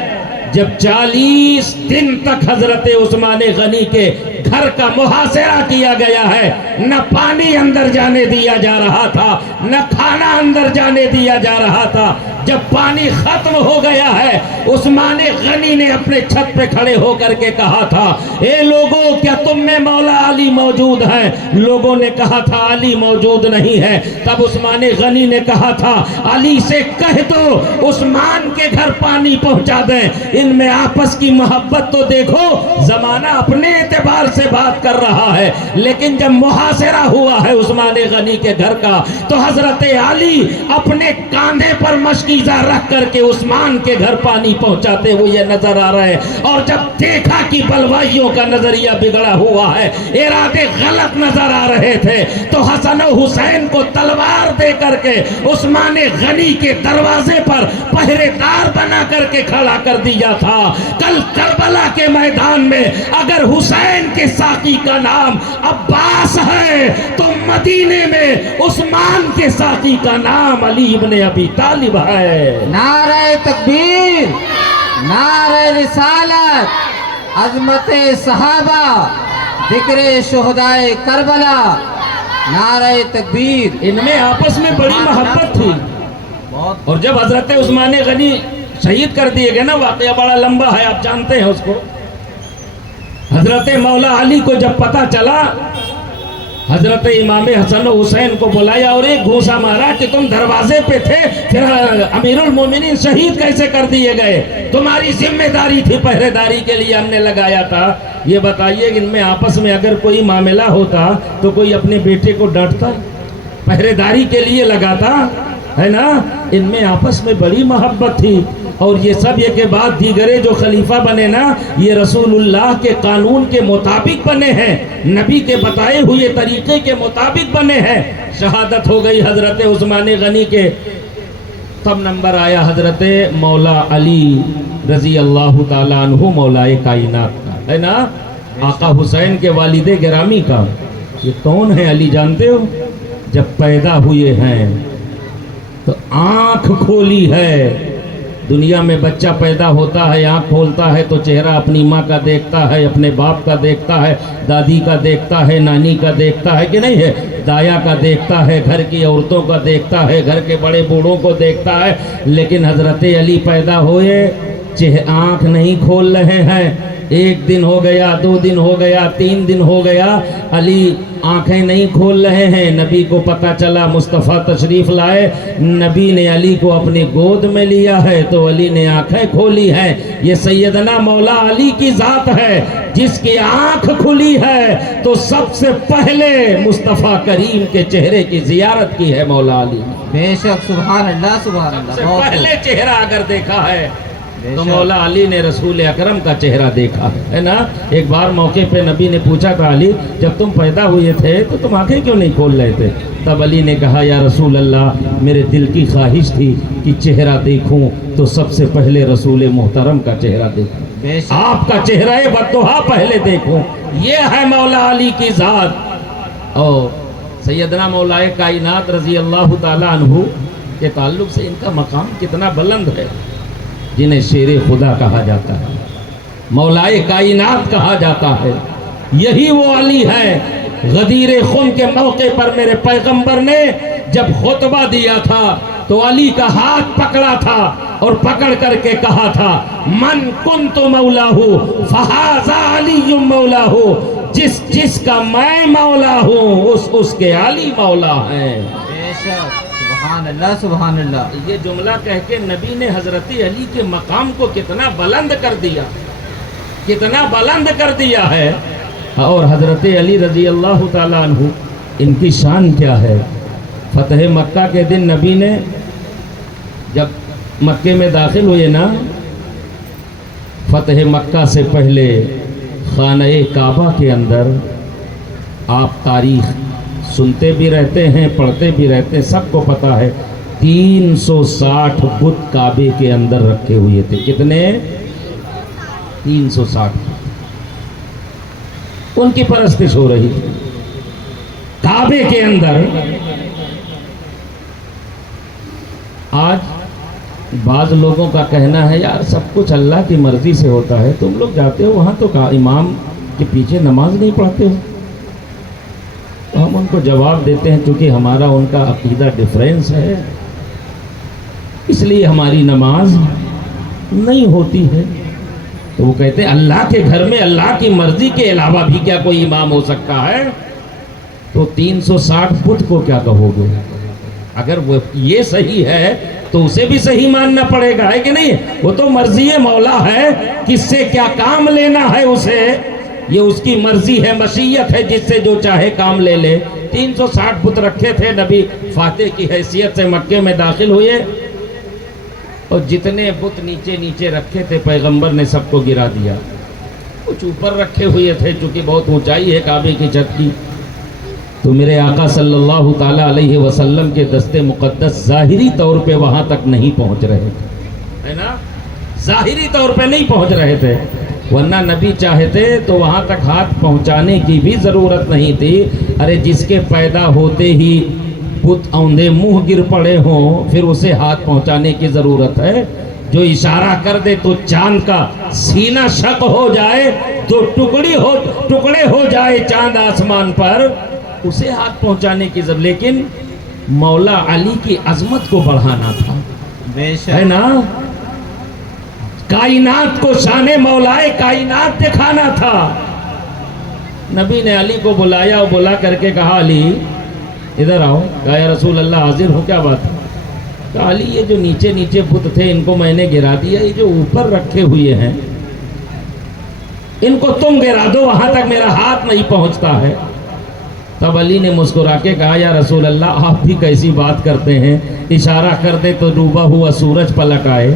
جب 40 دن تک حضرت عثمان غنی کے گھر کا محاصرہ کیا گیا ہے. نہ پانی اندر جانے دیا جا رہا تھا, نہ کھانا اندر جانے دیا جا رہا تھا. جب پانی ختم ہو گیا ہے, عثمان غنی نے اپنے چھت پہ کھڑے ہو کر کے کہا تھا اے لوگوں کیا تم میں مولا علی موجود ہے؟ لوگوں نے کہا تھا علی موجود نہیں ہے. تب عثمان غنی نے کہا تھا علی سے کہہ دو عثمان کے گھر پانی پہنچا دیں. ان میں آپس کی محبت تو دیکھو, زمانہ اپنے اعتبار سے بات کر رہا ہے, لیکن جب محاصرہ ہوا ہے عثمان غنی کے گھر کا تو حضرت علی اپنے کاندھے پر مشکیزہ رکھ کر کے عثمان کے گھر پانی پہنچاتے ہوئے نظر آ رہے ہیں. اور جب دیکھا کہ بلوائیوں کا نظریہ بگڑا ہوا ہے, ارادے غلط نظر آ رہے تھے, تو حسن و حسین کو تلوار دے کر کے عثمان غنی کے دروازے پر پہرے دار بنا کر کے کھڑا کر دیا تھا. کل کربلا کے میدان میں اگر حسین کے ساقی کا نام عباس ہے تو مدینے میں عثمان کے ساقی کا نام علی ابن ابی طالب ہے. نعرہ تکبیر, نعرہ رسالت, عظمت صحابہ, ذکر شہدائے کربلا, نعرہ تکبیر. ان میں آپس میں بڑی محبت تھی. اور جب حضرت عثمان غنی شہید کر دیے گئے نا, واقعہ بڑا لمبا ہے آپ جانتے ہیں اس کو, حضرت مولا علی کو جب پتہ چلا, حضرت امام حسن و حسین کو بلایا اور ایک گھوسا مارا کہ تم دروازے پہ تھے, پھر امیر المومنین شہید کیسے کر دیے گئے؟ تمہاری ذمہ داری تھی, پہرے داری کے لیے ہم نے لگایا تھا. یہ بتائیے کہ ان میں آپس میں اگر کوئی معاملہ ہوتا تو کوئی اپنے بیٹے کو ڈانٹتا, پہرے داری کے لیے لگاتا ہے نا؟ ان میں آپس میں بڑی محبت تھی. اور یہ سب یہ کے بعد دیگرے جو خلیفہ بنے نا یہ رسول اللہ کے قانون کے مطابق بنے ہیں، نبی کے بتائے ہوئے طریقے کے مطابق بنے ہیں۔ شہادت ہو گئی حضرت عثمان غنی کے، تب نمبر آیا حضرت مولا علی رضی اللہ تعالیٰ عنہ مولائے کائنات کا، ہے نا، آقا حسین کے والد گرامی کا۔ یہ کون ہے علی جانتے ہو؟ جب پیدا ہوئے ہیں تو آنکھ کھولی ہے۔ دنیا میں بچہ پیدا ہوتا ہے، آنکھ کھولتا ہے تو چہرہ اپنی ماں کا دیکھتا ہے، اپنے باپ کا دیکھتا ہے، دادی کا دیکھتا ہے، نانی کا دیکھتا ہے کہ نہیں ہے، دایا کا دیکھتا ہے، گھر کی عورتوں کا دیکھتا ہے، گھر کے بڑے بوڑھوں کو دیکھتا ہے۔ لیکن حضرت علی پیدا ہوئے، آنکھ نہیں کھول رہے ہیں۔ ایک دن ہو گیا، 2 دن ہو گیا، 3 دن ہو گیا، علی آنکھیں نہیں کھول رہے ہیں۔ نبی کو پتہ چلا، مصطفیٰ تشریف لائے، نبی نے علی کو اپنی گود میں لیا ہے تو علی نے آنکھیں کھولی ہیں۔ یہ سیدنا مولا علی کی ذات ہے، جس کی آنکھ کھلی ہے تو سب سے پہلے مصطفیٰ کریم کے چہرے کی زیارت کی ہے مولا علی نے۔ بے شک، سبحان اللہ سبحان اللہ۔ سے بہت پہلے چہرہ اگر دیکھا ہے بے تو شک۔ مولا علی نے رسول اکرم کا چہرہ دیکھا ہے نا۔ ایک بار موقع پہ نبی نے پوچھا تھا، علی جب تم پیدا ہوئے تھے تو تم آنکھیں کیوں نہیں کھول رہے تھے؟ تب علی نے کہا، یا رسول اللہ، میرے دل کی خواہش تھی کہ چہرہ دیکھوں تو سب سے پہلے رسول محترم کا چہرہ دیکھوں، بے شک، آپ کا چہرہ بدوہا پہلے دیکھوں۔ یہ ہے مولا علی کی ذات۔ اور سیدنا مولا کائنات رضی اللہ تعالیٰ عنہ کے تعلق سے ان کا مقام کتنا بلند ہے، جنہیں شیر خدا کہا جاتا ہے، مولائے کائنات کہا جاتا ہے۔ یہی وہ علی ہے۔ غدیر خون کے موقع پر میرے پیغمبر نے جب خطبہ دیا تھا تو علی کا ہاتھ پکڑا تھا اور پکڑ کر کے کہا تھا، من کنت مولاہ فہذا علی مولاہ، جس کا میں مولا ہوں اس کے علی مولا ہیں۔ بے شک، سبحان اللہ سبحان اللہ۔ یہ جملہ کہہ کے نبی نے حضرت علی کے مقام کو کتنا بلند کر دیا، کتنا بلند کر دیا ہے۔ اور حضرت علی رضی اللہ تعالیٰ عنہ، ان کی شان کیا ہے؟ فتح مکہ کے دن نبی نے جب مکے میں داخل ہوئے نا، فتح مکہ سے پہلے خانہ کعبہ کے اندر آپ تاریخ سنتے بھی رہتے ہیں، پڑھتے بھی رہتے ہیں، سب کو پتہ ہے 360 بت کعبے کے اندر رکھے ہوئے تھے۔ کتنے؟ 360۔ ان کی پرستش ہو رہی تھی کعبے کے اندر۔ آج بعض لوگوں کا کہنا ہے، یار سب کچھ اللہ کی مرضی سے ہوتا ہے، تم لوگ جاتے ہو وہاں تو امام کے پیچھے نماز نہیں پڑھتے ہو؟ تو ہم ان کو جواب دیتے ہیں، چونکہ ہمارا ان کا عقیدہ ڈیفرنس ہے، اس لیے ہماری نماز نہیں ہوتی ہے۔ تو وہ کہتے ہیں، اللہ کے گھر میں اللہ کی مرضی کے علاوہ بھی کیا کوئی امام ہو سکتا ہے؟ تو 360 بت کو کیا کہو گے؟ اگر وہ یہ صحیح ہے تو اسے بھی صحیح ماننا پڑے گا، ہے کہ نہیں؟ وہ تو مرضی مولا ہے، کس سے کیا کام لینا ہے اسے، یہ اس کی مرضی ہے، مشیت ہے، جس سے جو چاہے کام لے لے۔ 360 بت رکھے تھے، نبی فاتح کی حیثیت سے مکے میں داخل ہوئے اور جتنے بت نیچے نیچے رکھے تھے پیغمبر نے سب کو گرا دیا۔ کچھ اوپر رکھے ہوئے تھے چونکہ بہت اونچائی ہے کعبے کی چھت کی، تو میرے آقا صلی اللہ تعالیٰ علیہ وسلم کے دست مقدس ظاہری طور پہ وہاں تک نہیں پہنچ رہے تھے، ہے نا، ظاہری طور پہ نہیں پہنچ رہے تھے، ورنہ نبی چاہتے تو وہاں تک ہاتھ پہنچانے کی بھی ضرورت نہیں تھی۔ ارے جس کے پیدا ہوتے ہی بت اوندھے منہ گر پڑے ہوں، پھر اسے ہاتھ پہنچانے کی ضرورت ہے؟ جو اشارہ کر دے تو چاند کا سینہ شق ہو جائے، تو ٹکڑے ہو جائے چاند آسمان پر، اسے ہاتھ پہنچانے کی ضرورت۔ لیکن مولا علی کی عظمت کو بڑھانا تھا، بے ہے شک، نا، کائنات کو شان مولائے کائنات دکھانا تھا۔ نبی نے علی کو بلایا اور بلا کر کے کہا، علی ادھر آؤ۔ کہا، یا رسول اللہ حاضر ہوں، کیا بات ہے؟ کہا، علی یہ جو نیچے نیچے بت تھے ان کو میں نے گرا دیا، یہ جو اوپر رکھے ہوئے ہیں ان کو تم گرا دو، وہاں تک میرا ہاتھ نہیں پہنچتا ہے۔ تب علی نے مسکرا کے کہا، یا رسول اللہ آپ بھی کیسی بات کرتے ہیں، اشارہ کر دے تو ڈوبا ہوا سورج پلک آئے،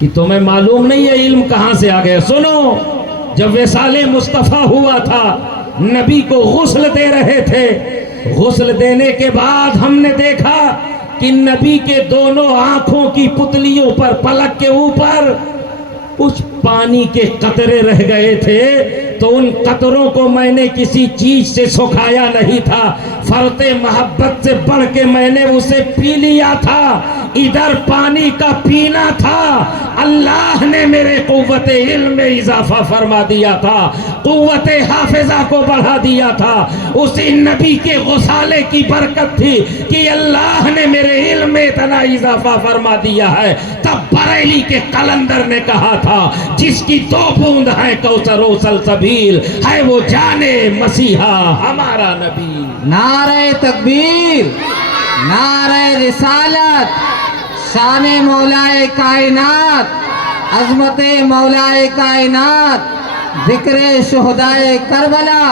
کہ تمہیں معلوم نہیں ہے علم کہاں سے آ گیا؟ سنو، جب وصال مصطفیٰ ہوا تھا، نبی کو غسل دے رہے تھے، غسل دینے کے بعد ہم نے دیکھا کہ نبی کے دونوں آنکھوں کی پتلیوں پر، پلک کے اوپر کچھ پانی کے قطرے رہ گئے تھے، تو ان قطروں کو میں نے کسی چیز سے سکھایا نہیں تھا، فرط محبت سے بڑھ کے میں نے اسے پی لیا تھا۔ ادھر پانی کا پینا تھا، اللہ نے میرے قوت علم میں اضافہ فرما دیا تھا، قوت حافظہ کو بڑھا دیا تھا۔ اسی نبی کے غسالے کی برکت تھی کہ اللہ نے میرے علم میں اتنا اضافہ فرما دیا ہے۔ تب بریلی کے قلندر نے کہا تھا، جس کی 2 بوند ہے کوثر و سلسبیل، ہے وہ جانے مسیحا ہمارا نبی۔ نعرہ تکبیر، نعرہ رسالت، شان مولائے کائنات، عظمت مولائے کائنات، ذکر شہدائے کربلا،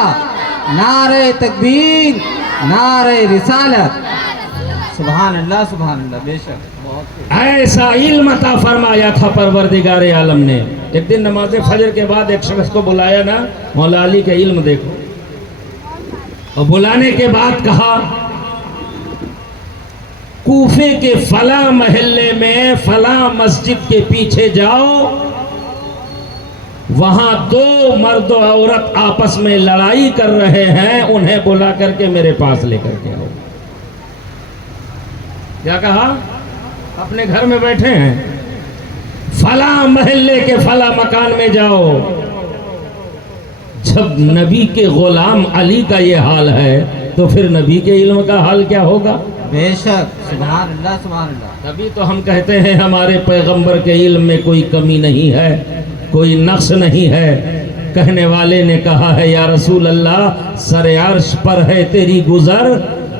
نعرہ تکبیر، نعرہ رسالت۔ سبحان اللہ، سبحان اللہ، بے شک بہت ایسا علم عطا فرمایا تھا پروردگار عالم نے۔ ایک دن نماز فجر کے بعد ایک شخص کو بلایا نا، مولا علی کا علم دیکھو، اور بلانے کے بعد کہا، کوفے کے فلاں محلے میں فلاں مسجد کے پیچھے جاؤ، وہاں 2 مرد و عورت آپس میں لڑائی کر رہے ہیں، انہیں بلا کر کے میرے پاس لے کر کے آؤ۔ کیا کہا؟ اپنے گھر میں بیٹھے ہیں، فلاں محلے کے فلاں مکان میں جاؤ۔ جب نبی کے غلام علی کا یہ حال ہے تو پھر نبی کے علم کا حال کیا ہوگا؟ بے شک، سبحان اللہ، سبحان اللہ۔ تبھی تو ہم کہتے ہیں ہمارے پیغمبر کے علم میں کوئی کمی نہیں ہے، کوئی نقص نہیں ہے۔ کہنے والے نے کہا ہے، یا رسول اللہ، سر عرش پر ہے تیری گزر،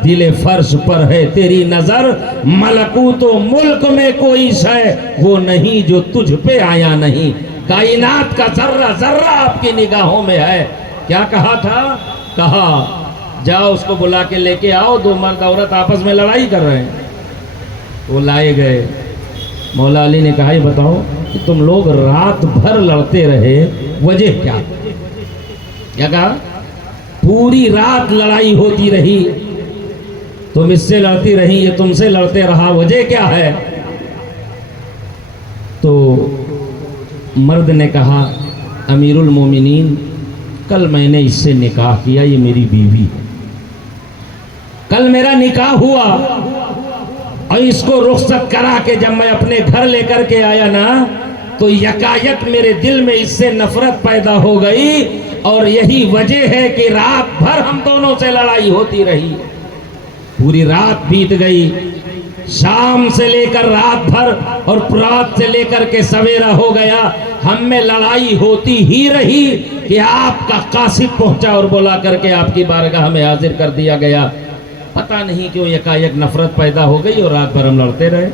دل فرش پر ہے تیری نظر، ملکوت و ملک میں کوئی شے وہ نہیں جو تجھ پہ آیا نہیں، کائنات کا ذرہ ذرہ آپ کی نگاہوں میں ہے۔ کیا کہا تھا؟ کہا جاؤ اس کو بلا کے لے کے آؤ، 2 مرد عورت آپس میں لڑائی کر رہے ہیں۔ وہ لائے گئے۔ مولا علی نے کہا، یہ بتاؤ کہ تم لوگ رات بھر لڑتے رہے، وجہ کیا؟ کیا کہا؟ پوری رات لڑائی ہوتی رہی، تم اس سے لڑتی رہی، یہ تم سے لڑتے رہا، وجہ کیا ہے؟ تو مرد نے کہا، امیر المومنین، کل میں نے اس سے نکاح کیا، یہ میری بیوی ہے، کل میرا نکاح ہوا، اور اس کو رخصت کرا کے جب میں اپنے گھر لے کر کے آیا نا، تو یکایک میرے دل میں اس سے نفرت پیدا ہو گئی، اور یہی وجہ ہے کہ رات بھر ہم دونوں سے لڑائی ہوتی رہی۔ پوری رات بیت گئی، شام سے لے کر رات بھر، اور رات سے لے کر کے سویرا ہو گیا، ہم میں لڑائی ہوتی ہی رہی کہ آپ کا قاصد پہنچا اور بلا کر کے آپ کی بارگاہ میں حاضر کر دیا گیا۔ پتہ نہیں کیوں یکایک نفرت پیدا ہو گئی اور رات بھر ہم لڑتے رہے۔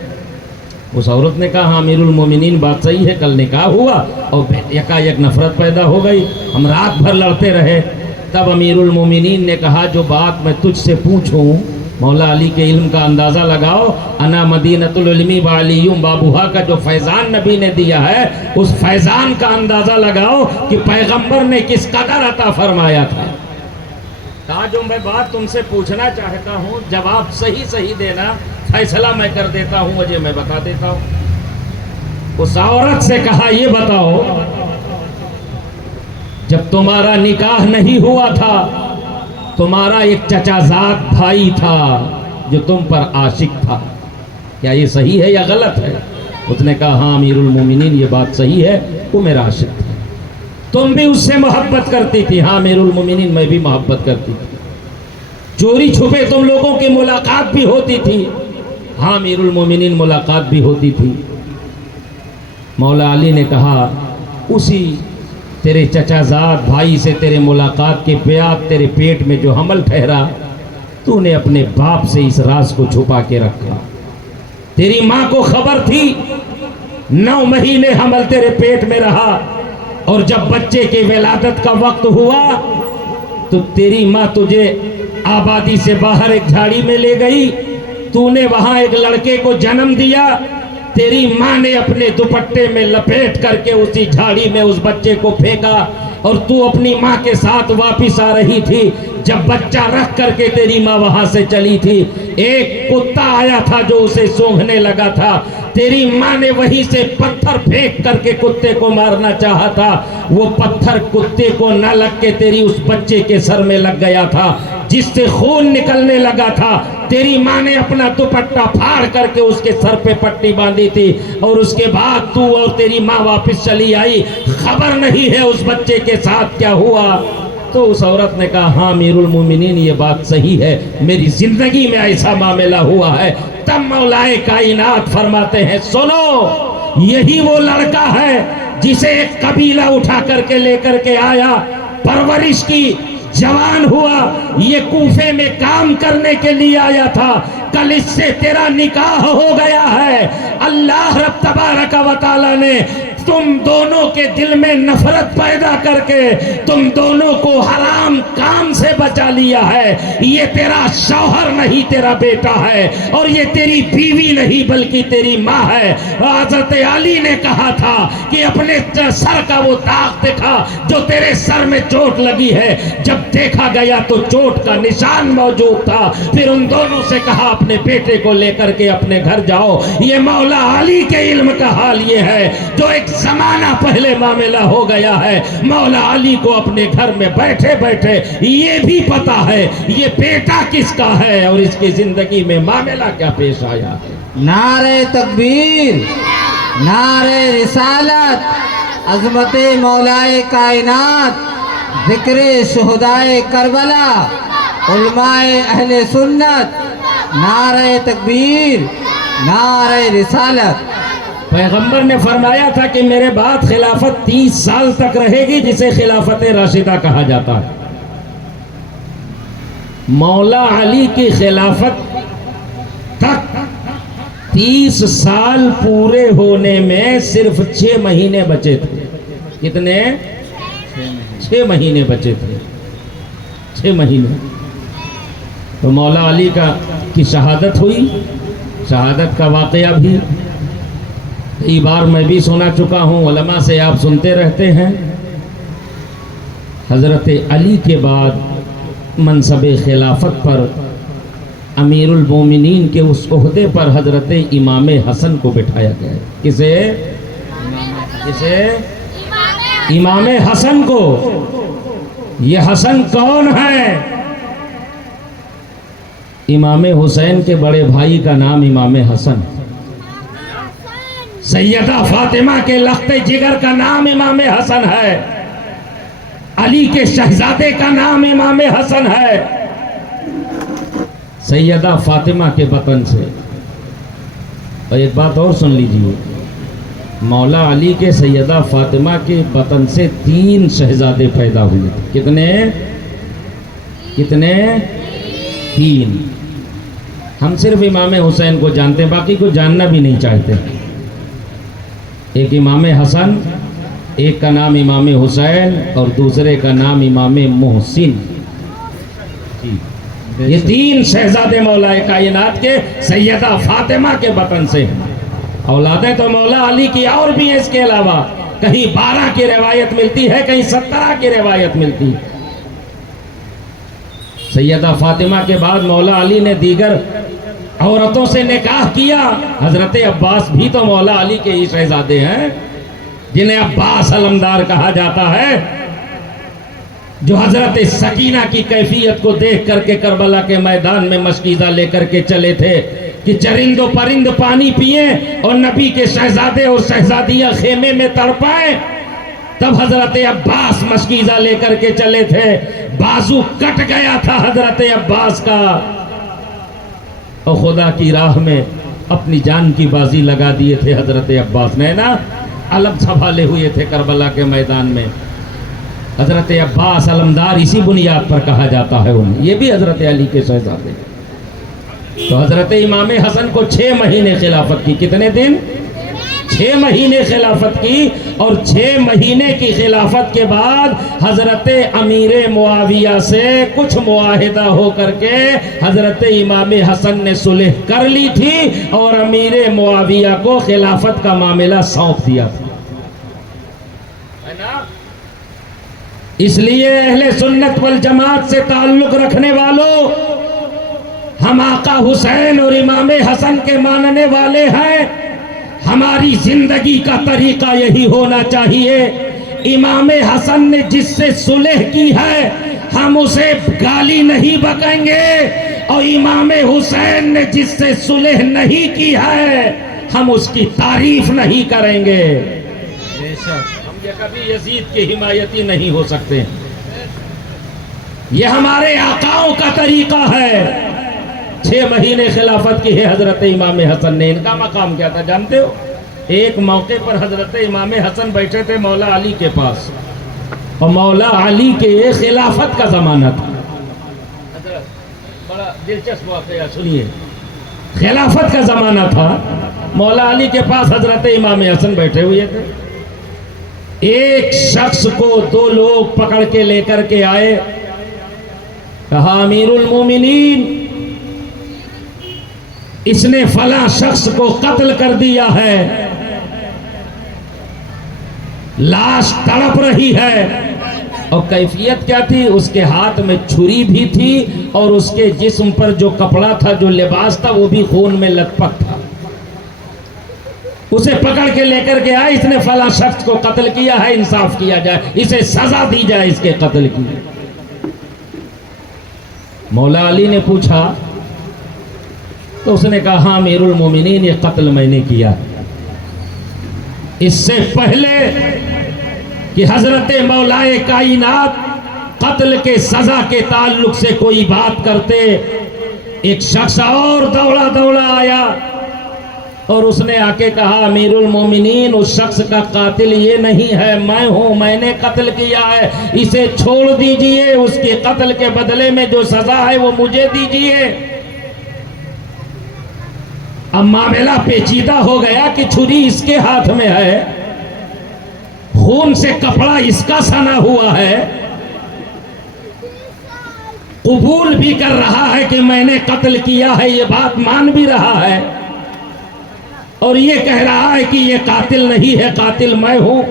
اس عورت نے کہا، ہاں امیر المومنین بات صحیح ہے، کل نکاح ہوا اور یکایک نفرت پیدا ہو گئی، ہم رات بھر لڑتے رہے۔ تب امیر المومنین نے کہا، جو بات میں تجھ سے پوچھوں، مولا علی کے علم کا اندازہ لگاؤ، انا مدینۃ العلم وعلیہم بابوہا کا جو فیضان نبی نے دیا ہے، اس فیضان کا اندازہ لگاؤ کہ پیغمبر نے کس قدر عطا فرمایا تھا۔ جو میں بات تم سے پوچھنا چاہتا ہوں، جواب صحیح صحیح دینا، فیصلہ میں کر دیتا ہوں، وجہ میں بتا دیتا ہوں۔ اس عورت سے کہا، یہ بتاؤ، جب تمہارا نکاح نہیں ہوا تھا، تمہارا ایک چچا زاد بھائی تھا جو تم پر عاشق تھا، کیا یہ صحیح ہے یا غلط ہے؟ اس نے کہا، ہاں امیر المومنین، یہ بات صحیح ہے، وہ میرا عاشق تھا، تم بھی اس سے محبت کرتی تھی؟ ہاں امیر المومنین، میں بھی محبت کرتی تھی، چوری چھپے تم لوگوں کی ملاقات بھی ہوتی تھی؟ ہاں امیر المومنین، ملاقات بھی ہوتی تھی۔ مولا علی نے کہا، اسی تیرے چچا زاد بھائی سے تیرے ملاقات کے بعد تیرے پیٹ میں جو حمل ٹھہرا، تو نے اپنے باپ سے اس راز کو چھپا کے رکھا، تیری ماں کو خبر تھی، 9 مہینے حمل تیرے پیٹ میں رہا، اور جب بچے کے ولادت کا وقت ہوا تو تیری ماں تجھے آبادی سے باہر ایک جھاڑی میں لے گئی، تو نے وہاں ایک لڑکے کو جنم دیا، تیری ماں نے اپنے دوپٹے میں لپیٹ کر کے اسی جھاڑی میں اس بچے کو پھینکا اور تو اپنی ماں کے ساتھ واپس آ رہی تھی. جب بچہ رکھ کر کے تیری ماں وہاں سے چلی تھی، ایک کتا آیا تھا جو اسے سونگھنے لگا تھا. تیری ماں نے وہیں سے پتھر پھینک کر کے کتے کو مارنا چاہا تھا. وہ پتھر کتے کو نہ لگ کے تیری اس بچے کے سر میں لگ گیا تھا جس سے خون نکلنے لگا تھا. تیری ماں نے اپنا دوپٹہ پھاڑ کر کے اس کے سر پہ پٹی باندھی تھی اور اس کے بعد تو اور تیری ماں واپس چلی آئی. خبر نہیں ہے اس بچے کے ساتھ کیا ہوا. تو اس عورت نے کہا ہاں امیر المومنین یہ بات صحیح ہے، میری زندگی میں ایسا معاملہ ہوا ہے. تب مولائے کائنات فرماتے ہیں سنو، یہی وہ لڑکا ہے جسے ایک قبیلہ اٹھا کر کے لے کر کے آیا، پرورش کی، جوان ہوا، یہ کوفے میں کام کرنے کے لیے آیا تھا. کل اس سے تیرا نکاح ہو گیا ہے. اللہ رب تبارک و تعالی نے تم دونوں کے دل میں نفرت پیدا کر کے تم دونوں کو حرام کام سے بچا لیا ہے. یہ تیرا شوہر نہیں، تیرا بیٹا ہے، اور یہ تیری بیوی نہیں بلکہ تیری ماں ہے. حضرت علی نے کہا تھا کہ اپنے سر کا وہ داغ دکھا جو تیرے سر میں چوٹ لگی ہے. جب دیکھا گیا تو چوٹ کا نشان موجود تھا. پھر ان دونوں سے کہا اپنے بیٹے کو لے کر کے اپنے گھر جاؤ. یہ مولا علی کے علم کا حال یہ ہے جو ایک زمانہ پہلے معاملہ ہو گیا ہے. مولا علی کو اپنے گھر میں بیٹھے بیٹھے یہ بھی پتا ہے یہ بیٹا کس کا ہے اور اس کی زندگی میں معاملہ کیا پیش آیا ہے. نعرہ تکبیر، نعرہ رسالت، عظمت مولائے کائنات، ذکر شہدائے کربلا، علماء اہل سنت، نعرہ تکبیر، نعرہ رسالت. پیغمبر نے فرمایا تھا کہ میرے بعد خلافت 30 سال تک رہے گی جسے خلافت راشدہ کہا جاتا ہے. مولا علی کی خلافت تک 30 سال پورے ہونے میں صرف 6 مہینے بچے تھے. کتنے؟ 6 مہینے بچے تھے. 6 مہینے. تو مولا علی کی شہادت ہوئی. شہادت کا واقعہ بھی کئی بار میں بھی سنا چکا ہوں، علماء سے آپ سنتے رہتے ہیں. حضرت علی کے بعد منصب خلافت پر امیر المومنین کے اس عہدے پر حضرت امام حسن کو بٹھایا گیا. کسے؟ امام حسن کو. یہ حسن کون ہے؟ امام حسین کے بڑے بھائی کا نام امام حسن. سیدہ فاطمہ کے لخت جگر کا نام امام حسن ہے. علی کے شہزادے کا نام امام حسن ہے. سیدہ فاطمہ کے بطن سے. اور ایک بات اور سن لیجئے، مولا علی کے سیدہ فاطمہ کے بطن سے 3 شہزادے پیدا ہوئے. کتنے؟ 3. ہم صرف امام حسین کو جانتے ہیں، باقی کو جاننا بھی نہیں چاہتے. ایک امام حسن، ایک کا نام امام حسین اور دوسرے کا نام امام محسن. یہ 3 شہزادے مولا کائنات کے سیدہ فاطمہ کے بطن سے ہیں. اولادیں تو مولا علی کی اور بھی ہیں. اس کے علاوہ کہیں 12 کی روایت ملتی ہے، کہیں 17 کی روایت ملتی ہے. سیدہ فاطمہ کے بعد مولا علی نے دیگر عورتوں سے نکاح کیا. حضرت عباس بھی تو مولا علی کے ہی شہزادے ہیں، جنہیں عباس علمدار کہا جاتا ہے، جو حضرت سکینہ کی کیفیت کو دیکھ کر کے کربلا کے میدان میں مشکیزہ لے کر کے چلے تھے کہ چرند و پرند پانی پئیں اور نبی کے شہزادے اور شہزادیاں خیمے میں تڑپائیں. تب حضرت عباس مشکیزہ لے کر کے چلے تھے. بازو کٹ گیا تھا حضرت عباس کا، اور خدا کی راہ میں اپنی جان کی بازی لگا دیے تھے حضرت عباس نے نا. علم سنبھالے ہوئے تھے کربلا کے میدان میں. حضرت عباس علمدار اسی بنیاد پر کہا جاتا ہے انہیں. یہ بھی حضرت علی کے شہزادے. تو حضرت امام حسن کو 6 مہینے خلافت کی. کتنے دن؟ 6 مہینے خلافت کی. اور 6 مہینے کی خلافت کے بعد حضرت امیر معاویہ سے کچھ معاہدہ ہو کر کے حضرت امام حسن نے صلح کر لی تھی اور امیر معاویہ کو خلافت کا معاملہ سونپ دیا تھا. اس لیے اہل سنت والجماعت سے تعلق رکھنے والوں، ہم آقا حسین اور امام حسن کے ماننے والے ہیں. ہماری زندگی کا طریقہ یہی ہونا چاہیے. امام حسن نے جس سے صلح کی ہے ہم اسے گالی نہیں بکیں گے، اور امام حسین نے جس سے صلح نہیں کی ہے ہم اس کی تعریف نہیں کریں گے. بے شک ہم یہ کبھی یزید کی حمایتی نہیں ہو سکتے. یہ ہمارے آقاؤں کا طریقہ ہے. 6 مہینے خلافت کی ہے حضرت امام حسن نے. ان کا مقام کیا تھا جانتے ہو؟ ایک موقع پر حضرت امام حسن بیٹھے تھے مولا علی کے پاس، اور مولا علی کے خلافت کا زمانہ تھا. بڑا دلچسپ واقعہ سنیے. خلافت کا زمانہ تھا، مولا علی کے پاس حضرت امام حسن بیٹھے ہوئے تھے. ایک شخص کو 2 لوگ پکڑ کے لے کر کے آئے. کہا امیر المومنین، اس نے فلاں شخص کو قتل کر دیا ہے، لاش تڑپ رہی ہے. اور کیفیت کیا تھی؟ اس کے ہاتھ میں چھری بھی تھی اور اس کے جسم پر جو کپڑا تھا، جو لباس تھا، وہ بھی خون میں لت پت تھا. اسے پکڑ کے لے کر کے آئے، اس نے فلاں شخص کو قتل کیا ہے، انصاف کیا جائے، اسے سزا دی جائے اس کے قتل کی. مولا علی نے پوچھا تو اس نے کہا ہاں امیر المومنین، یہ قتل میں نے کیا. اس سے پہلے کہ حضرت مولائے کائنات قتل کے سزا کے تعلق سے کوئی بات کرتے، ایک شخص اور دوڑا آیا اور اس نے آ کے کہا امیر المومنین، اس شخص کا قاتل یہ نہیں ہے، میں ہوں، میں نے قتل کیا ہے، اسے چھوڑ دیجئے، اس کے قتل کے بدلے میں جو سزا ہے وہ مجھے دیجئے. اب معاملہ پیچیدہ ہو گیا کہ چھری اس کے ہاتھ میں ہے، خون سے کپڑا اس کا سنا ہوا ہے، قبول بھی کر رہا ہے کہ میں نے قتل کیا ہے، یہ بات مان بھی رہا ہے، اور یہ کہہ رہا ہے کہ یہ قاتل نہیں ہے، قاتل میں ہوں،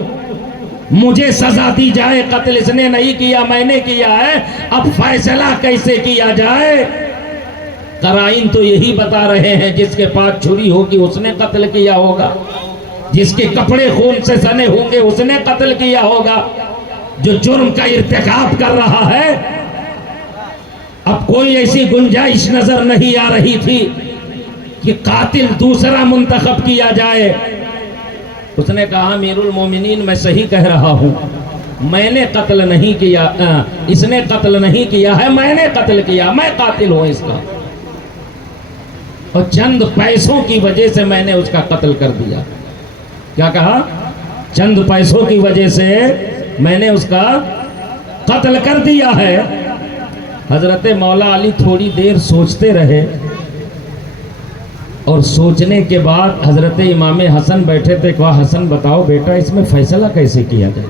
مجھے سزا دی جائے، قتل اس نے نہیں کیا میں نے کیا ہے. اب فیصلہ کیسے کیا جائے؟ قرائن تو یہی بتا رہے ہیں جس کے پاس چھری ہوگی اس نے قتل کیا ہوگا، جس کے کپڑے خون سے سنے ہوں گے اس نے قتل کیا ہوگا. جو جرم کا ارتکاب کر رہا ہے، اب کوئی ایسی گنجائش نظر نہیں آ رہی تھی کہ قاتل دوسرا منتخب کیا جائے. اس نے کہا امیر المومنین، میں صحیح کہہ رہا ہوں، میں نے قتل نہیں کیا، اس نے قتل نہیں کیا ہے، میں نے قتل کیا، میں قاتل ہوں اس کا، اور چند پیسوں کی وجہ سے میں نے اس کا قتل کر دیا. کیا کہا؟ چند پیسوں کی وجہ سے میں نے اس کا قتل کر دیا ہے. حضرت مولا علی تھوڑی دیر سوچتے رہے، اور سوچنے کے بعد حضرت امام حسن بیٹھے تھے. کہا حسن بتاؤ بیٹا، اس میں فیصلہ کیسے کیا جائے؟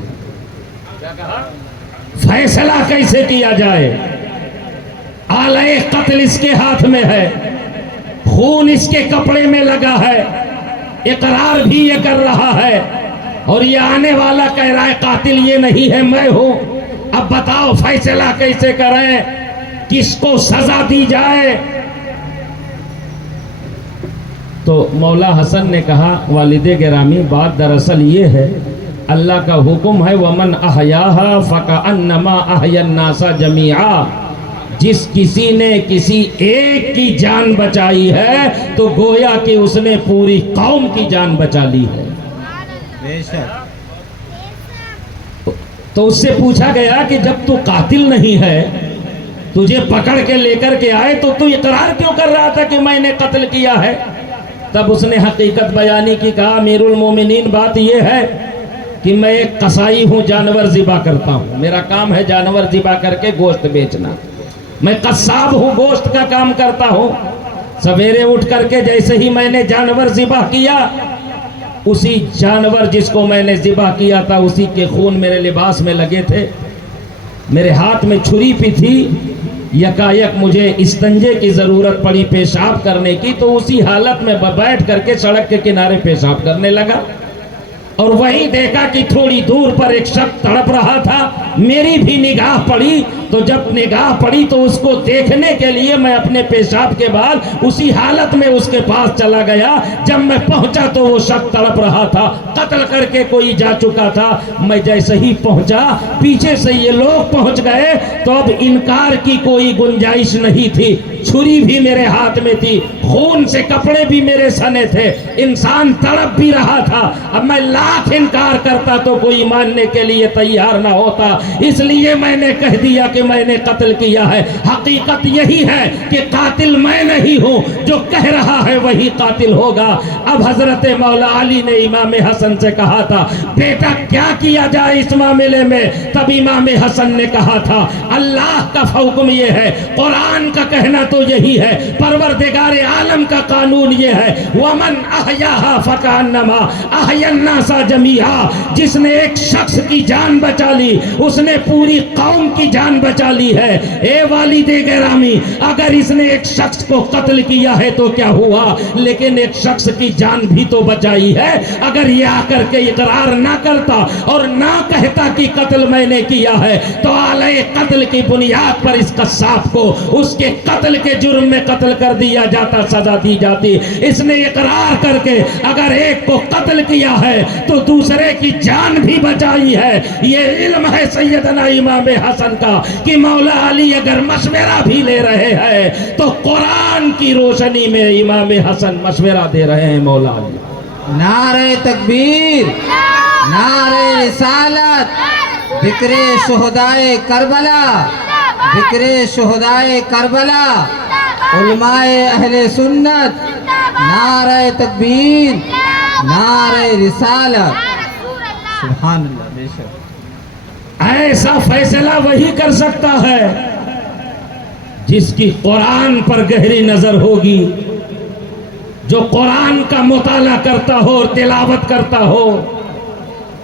کیا کہا؟ فیصلہ کیسے کیا جائے؟ آلہ قتل اس کے ہاتھ میں ہے، خون اس کے کپڑے میں لگا ہے، اقرار بھی یہ کر رہا ہے، اور یہ آنے والا کہہ رہا ہے قاتل یہ نہیں ہے میں ہوں. اب بتاؤ فیصلہ کیسے کریں، کس کو سزا دی جائے؟ تو مولا حسن نے کہا والد گرامی، بات دراصل یہ ہے، اللہ کا حکم ہے وَمَنْ أَحْيَاهَا فَكَأَنَّمَا أَحْيَا النَّاسَ جَمِيعًا. جس کسی نے کسی ایک کی جان بچائی ہے تو گویا کہ اس نے پوری قوم کی جان بچا لی ہے. بے شک. تو اس سے پوچھا گیا کہ جب تو قاتل نہیں ہے، تجھے پکڑ کے لے کر کے آئے تو اقرار کیوں کر رہا تھا کہ میں نے قتل کیا ہے؟ تب اس نے حقیقت بیانی کی. کہا امیر المومنین، بات یہ ہے کہ میں ایک قصائی ہوں، جانور ذبح کرتا ہوں، میرا کام ہے جانور ذبح کر کے گوشت بیچنا. میں قصاب ہوں، گوشت کا کام کرتا ہوں. سویرے اٹھ کر کے جیسے ہی میں نے جانور ذبح کیا اسی جانور جس کو میں نے ذبح کیا تھا اسی کے خون میرے لباس میں لگے تھے، میرے ہاتھ میں چھری بھی تھی، یکایک مجھے استنجے کی ضرورت پڑی پیشاب کرنے کی، تو اسی حالت میں بیٹھ کر کے سڑک کے کنارے پیشاب کرنے لگا، اور وہیں دیکھا کہ تھوڑی دور پر ایک شخص تڑپ رہا تھا، میری بھی نگاہ پڑی، تو جب نگاہ پڑی تو اس کو دیکھنے کے لیے میں اپنے پیشاب کے بعد اسی حالت میں اس کے پاس چلا گیا۔ جب میں پہنچا تو وہ شخص تڑپ رہا تھا، قتل کر کے کوئی جا چکا تھا۔ میں جیسے ہی پہنچا پیچھے سے یہ لوگ پہنچ گئے تو اب انکار کی کوئی گنجائش نہیں تھی، چھری بھی میرے ہاتھ میں تھی، خون سے کپڑے بھی میرے سنے تھے، انسان تڑپ بھی رہا تھا۔ اب میں لاکھ انکار کرتا تو کوئی ماننے کے لیے تیار نہ ہوتا، اس لیے میں نے کہہ دیا کہ میں نے قتل کیا ہے۔ حقیقت یہی ہے کہ قاتل میں نہیں ہوں، جو کہہ رہا ہے وہی قاتل ہوگا۔ اب حضرت مولا علی نے امام حسن سے کہا تھا بیٹا کیا کیا جائے اس معاملے میں؟ تب امام حسن نے کہا تھا اللہ کا حکم یہ ہے، قرآن کا کہنا تو یہی ہے، پروردگار عالم کا قانون یہ ہے وَمَنْ أَحْيَاهَا فَكَأَنَّمَا أَحْيَا النَّاسَ جَمِيعًا، جس نے ایک شخص کی جان بچا لی اس نے پوری قوم کی جان بچا لی ہے۔ اے والد گرامی، اگر اس نے ایک شخص کو قتل کیا ہے تو کیا ہوا، لیکن ایک شخص کی جان بھی تو بچائی ہے۔ اگر یہ آ کر کے اقرار نہ کرتا اور نہ کہتا کہ قتل میں نے کیا ہے تو اعلی قتل کی بنیاد پر اس قصاب کو اس کے قتل کے جرم میں قتل کر دیا جاتا، سزا دی جاتی۔ اس نے اقرار کر کے اگر ایک کو قتل کیا ہے تو دوسرے کی جان بھی بچائی ہے۔ یہ علم ہے سیدنا امام حسن کا کہ مولا علی اگر مشورہ بھی لے رہے ہیں تو قرآن کی روشنی میں امام حسن مشورہ دے رہے ہیں مولا علی۔ نعرہ تکبیر، نعرہ رسالت، ذکر شہدائے کربلا، ذکر شہدائے کربلا، علماء اہل سنت، نعرہ تکبیر، نعرہ رسالت۔ سبحان اللہ، بے شک ایسا فیصلہ وہی کر سکتا ہے جس کی قرآن پر گہری نظر ہوگی، جو قرآن کا مطالعہ کرتا ہو اور تلاوت کرتا ہو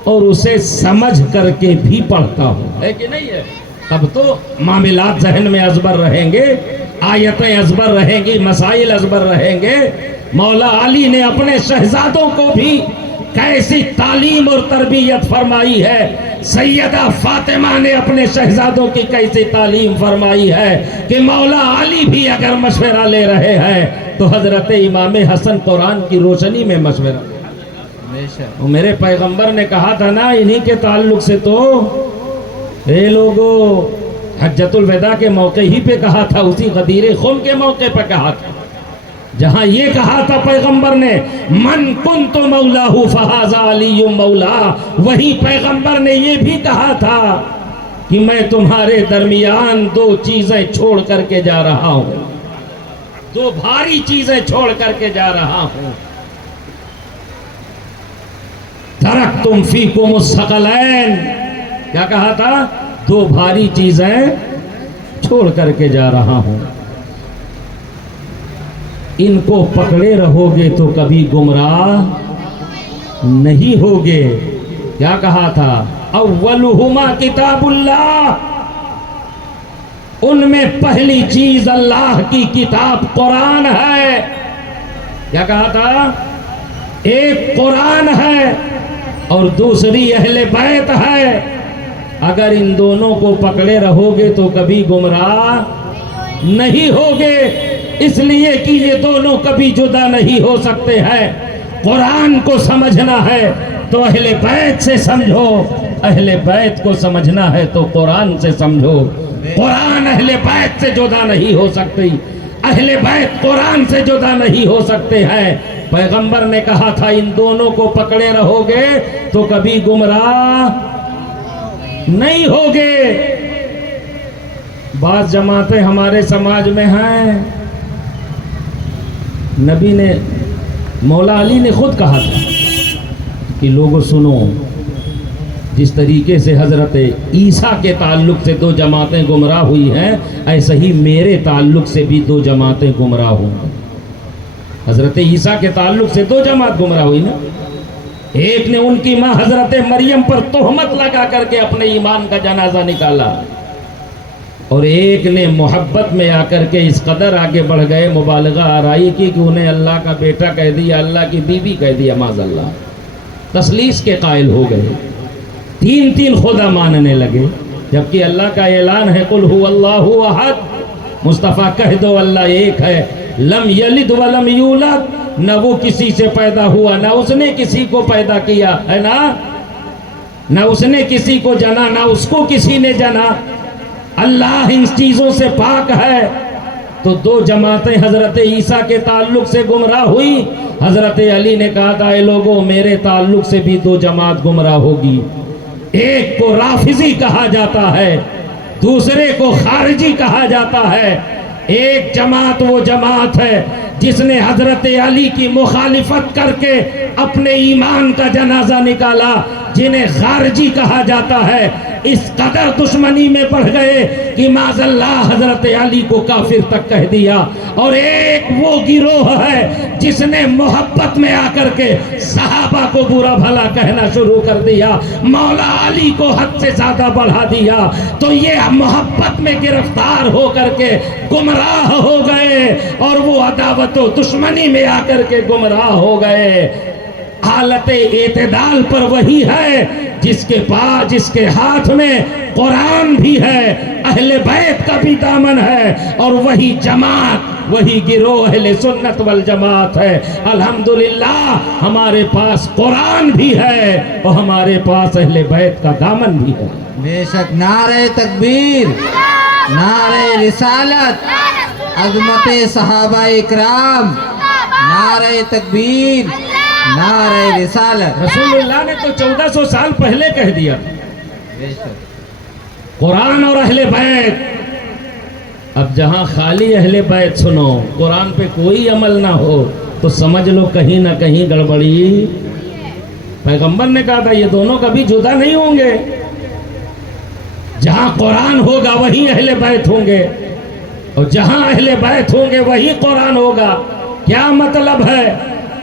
اور اسے سمجھ کر کے بھی پڑھتا ہو، ہے کہ نہیں ہے؟ تب تو معاملات ذہن میں ازبر رہیں گے، آیتیں ازبر رہیں گی، مسائل ازبر رہیں گے۔ مولا علی نے اپنے شہزادوں کو بھی کیسی تعلیم اور تربیت فرمائی ہے، سیدہ فاطمہ نے اپنے شہزادوں کی کیسی تعلیم فرمائی ہے کہ مولا علی بھی اگر مشورہ لے رہے ہیں تو حضرت امام حسن قرآن کی روشنی میں مشورہ۔ بے شک میرے پیغمبر نے کہا تھا نا انہی کے تعلق سے تو اے لوگو حجۃ الوداع کے موقع ہی پہ کہا تھا، اسی غدیر خم کے موقع پہ کہا تھا جہاں یہ کہا تھا پیغمبر نے من کنت مولاہ فہذا علی مولا، وہی پیغمبر نے یہ بھی کہا تھا کہ میں تمہارے درمیان دو چیزیں چھوڑ کر کے جا رہا ہوں، دو بھاری چیزیں چھوڑ کر کے جا رہا ہوں۔ ترکتم فیکم الثقلین، کیا کہا تھا؟ دو بھاری چیزیں چھوڑ کر کے جا رہا ہوں، ان کو پکڑے رہو گے تو کبھی گمراہ نہیں ہوگے۔ کیا کہا تھا؟ اولہما کتاب اللہ، ان میں پہلی چیز اللہ کی کتاب قرآن ہے۔ کیا کہا تھا؟ ایک قرآن ہے اور دوسری اہل بیت ہے، اگر ان دونوں کو پکڑے رہو گے تو کبھی گمراہ نہیں ہوگے، اس لیے کہ یہ دونوں کبھی جدا نہیں ہو سکتے ہیں۔ قرآن کو سمجھنا ہے تو اہل بیت سے سمجھو، اہل بیت کو سمجھنا ہے تو قرآن سے سمجھو۔ قرآن اہل بیت سے جدا نہیں ہو سکتی، اہل بیت قرآن سے جدا نہیں ہو سکتے ہیں۔ پیغمبر نے کہا تھا ان دونوں کو پکڑے رہو گے تو کبھی گمراہ نہیں ہوگے۔ بعض جماعتیں ہمارے سماج میں ہیں، نبی نے مولا علی نے خود کہا تھا کہ لوگوں سنو، جس طریقے سے حضرت عیسیٰ کے تعلق سے دو جماعتیں گمراہ ہوئی ہیں ایسے ہی میرے تعلق سے بھی دو جماعتیں گمراہ ہوں گی۔ حضرت عیسیٰ کے تعلق سے دو جماعت گمراہ ہوئی نا، ایک نے ان کی ماں حضرت مریم پر تہمت لگا کر کے اپنے ایمان کا جنازہ نکالا، اور ایک نے محبت میں آ کر کے اس قدر آگے بڑھ گئے، مبالغہ آرائی کی کہ انہیں اللہ کا بیٹا کہہ دیا، اللہ کی بیوی کہہ دیا، معاذ اللہ، تثلیث کے قائل ہو گئے، تین تین خدا ماننے لگے، جبکہ اللہ کا اعلان ہے قل هو اللہ احد، مصطفیٰ کہہ دو اللہ ایک ہے، لم یلد ولم یولد، نہ وہ کسی سے پیدا ہوا نہ اس نے کسی کو پیدا کیا ہے، نہ اس نے کسی کو جنا نہ اس کو کسی نے جنا، اللہ ان چیزوں سے پاک ہے۔ تو دو جماعتیں حضرت عیسیٰ کے تعلق سے گمراہ ہوئی، حضرت علی نے کہا تھا اے لوگوں میرے تعلق سے بھی دو جماعت گمراہ ہوگی، ایک کو رافضی کہا جاتا ہے، دوسرے کو خارجی کہا جاتا ہے۔ ایک جماعت وہ جماعت ہے جس نے حضرت علی کی مخالفت کر کے اپنے ایمان کا جنازہ نکالا، جنہیں خارجی کہا جاتا ہے، اس قدر دشمنی میں پڑ گئے کہ معاذ اللہ حضرت علی کو کافر تک کہہ دیا۔ اور ایک وہ گروہ ہے جس نے محبت میں آ کر کے صحابہ کو برا بھلا کہنا شروع کر دیا، مولا علی کو حد سے زیادہ بڑھا دیا، تو یہ محبت میں گرفتار ہو کر کے گمراہ ہو گئے، اور وہ عداوت و دشمنی میں آ کر کے گمراہ ہو گئے۔ حالت اعتدال پر وہی ہے جس کے پاس جس کے ہاتھ میں قرآن بھی ہے، اہل بیت کا بھی دامن ہے، اور وہی جماعت وہی گروہ اہل سنت والجماعت ہے۔ الحمدللہ ہمارے پاس قرآن بھی ہے اور ہمارے پاس اہل بیت کا دامن بھی ہے۔ بے شک نعرہ تکبیر، نعرہ رسالت، عظمت صحابہ اکرام، نعرہ تکبیر، نعرہ رسالت۔ رسول اللہ نے تو 1400 سال پہلے کہہ دیا، بے شک قرآن اور اہل بیت۔ اب جہاں خالی اہل بیت سنو، قرآن پہ کوئی عمل نہ ہو، تو سمجھ لو کہیں نہ کہیں گڑبڑی۔ پیغمبر نے کہا تھا یہ دونوں کبھی جدا نہیں ہوں گے، جہاں قرآن ہوگا وہیں اہل بیت ہوں گے، اور جہاں اہل بیت ہوں گے وہیں قرآن ہوگا۔ کیا مطلب ہے؟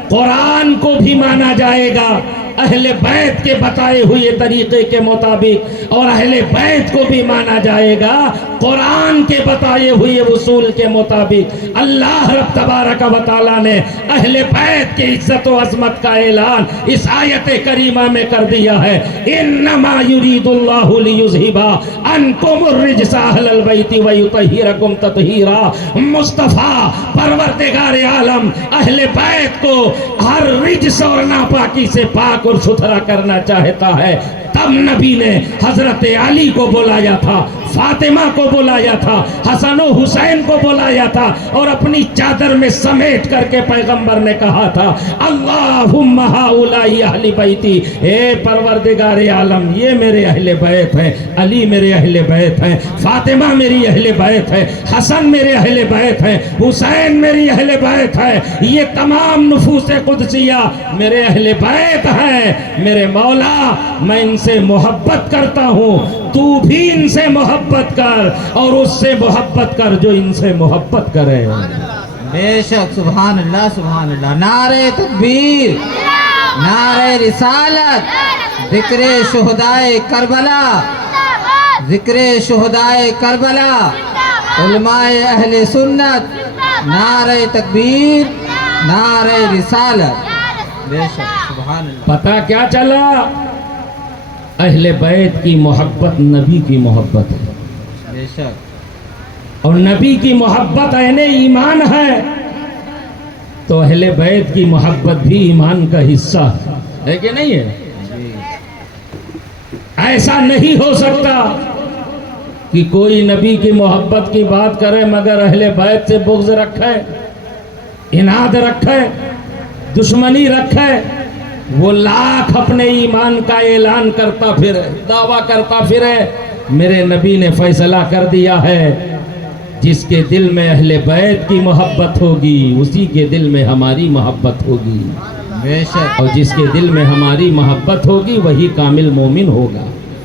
قرآن کو بھی مانا جائے گا اہل بیت کے بتائے ہوئے طریقے کے مطابق، اور اہل بیت کو بھی مانا جائے گا قرآن کے بتائے ہوئے اصول کے مطابق۔ اللہ رب تبارک و تعالیٰ نے اہل بیت کی عزت و عظمت کا اعلان اس آیت کریمہ میں کر دیا ہے، انما یرید اللہ لیذھب عنکم الرجس اہل البیت ویطہرکم تطہیرا۔ مصطفیٰ پروردگار عالم اہل بیت کو ہر رجس اور ناپاکی سے پاک اور ستھرا کرنا چاہتا ہے۔ تب نبی نے حضرت علی کو بلایا تھا، فاطمہ کو بلایا تھا، حسن و حسین کو بلایا تھا، اور اپنی چادر میں سمیٹ کر کے پیغمبر نے کہا تھا اللہم ہؤلاء اہل بیتی، اے پروردگار عالم یہ میرے اہل بیت ہیں، علی میرے اہل بیت ہیں، فاطمہ میری اہل بیت ہے، حسن میرے اہل بیت ہیں، حسین میری اہل بیت ہے، یہ تمام نفوس قدسیہ میرے اہل بیت ہیں۔ میرے مولا میں ان سے محبت کرتا ہوں، تو بھی ان سے محبت کر، اور اس سے محبت کر جو ان سے محبت کرے۔ بے شک سبحان اللہ سبحان اللہ۔ نعرہ تکبیر، نعرہ رسالت، ذکر شہدائے کربلا، ذکر شہدائے کربلا، علماء اہل سنت، نعرہ تکبیر، نعرہ رسالت۔ بے شک سبحان اللہ۔ پتہ کیا چلا؟ اہل بیت کی محبت نبی کی محبت ہے، بے شک، اور نبی کی محبت عین ایمان ہے، تو اہل بیت کی محبت بھی ایمان کا حصہ ہے کہ نہیں ہے؟ جی ایسا نہیں ہو سکتا کہ کوئی نبی کی محبت کی بات کرے مگر اہل بیت سے بغض رکھے، اناد رکھے، دشمنی رکھے، وہ لاکھ اپنے ایمان کا اعلان کرتا پھرے، دعویٰ کرتا پھرے۔ میرے نبی نے فیصلہ کر دیا ہے جس کے دل میں اہل بیت کی محبت ہوگی اسی کے دل میں ہماری محبت ہوگی، بے شک، اور جس کے دل میں ہماری محبت ہوگی وہی کامل مومن ہوگا۔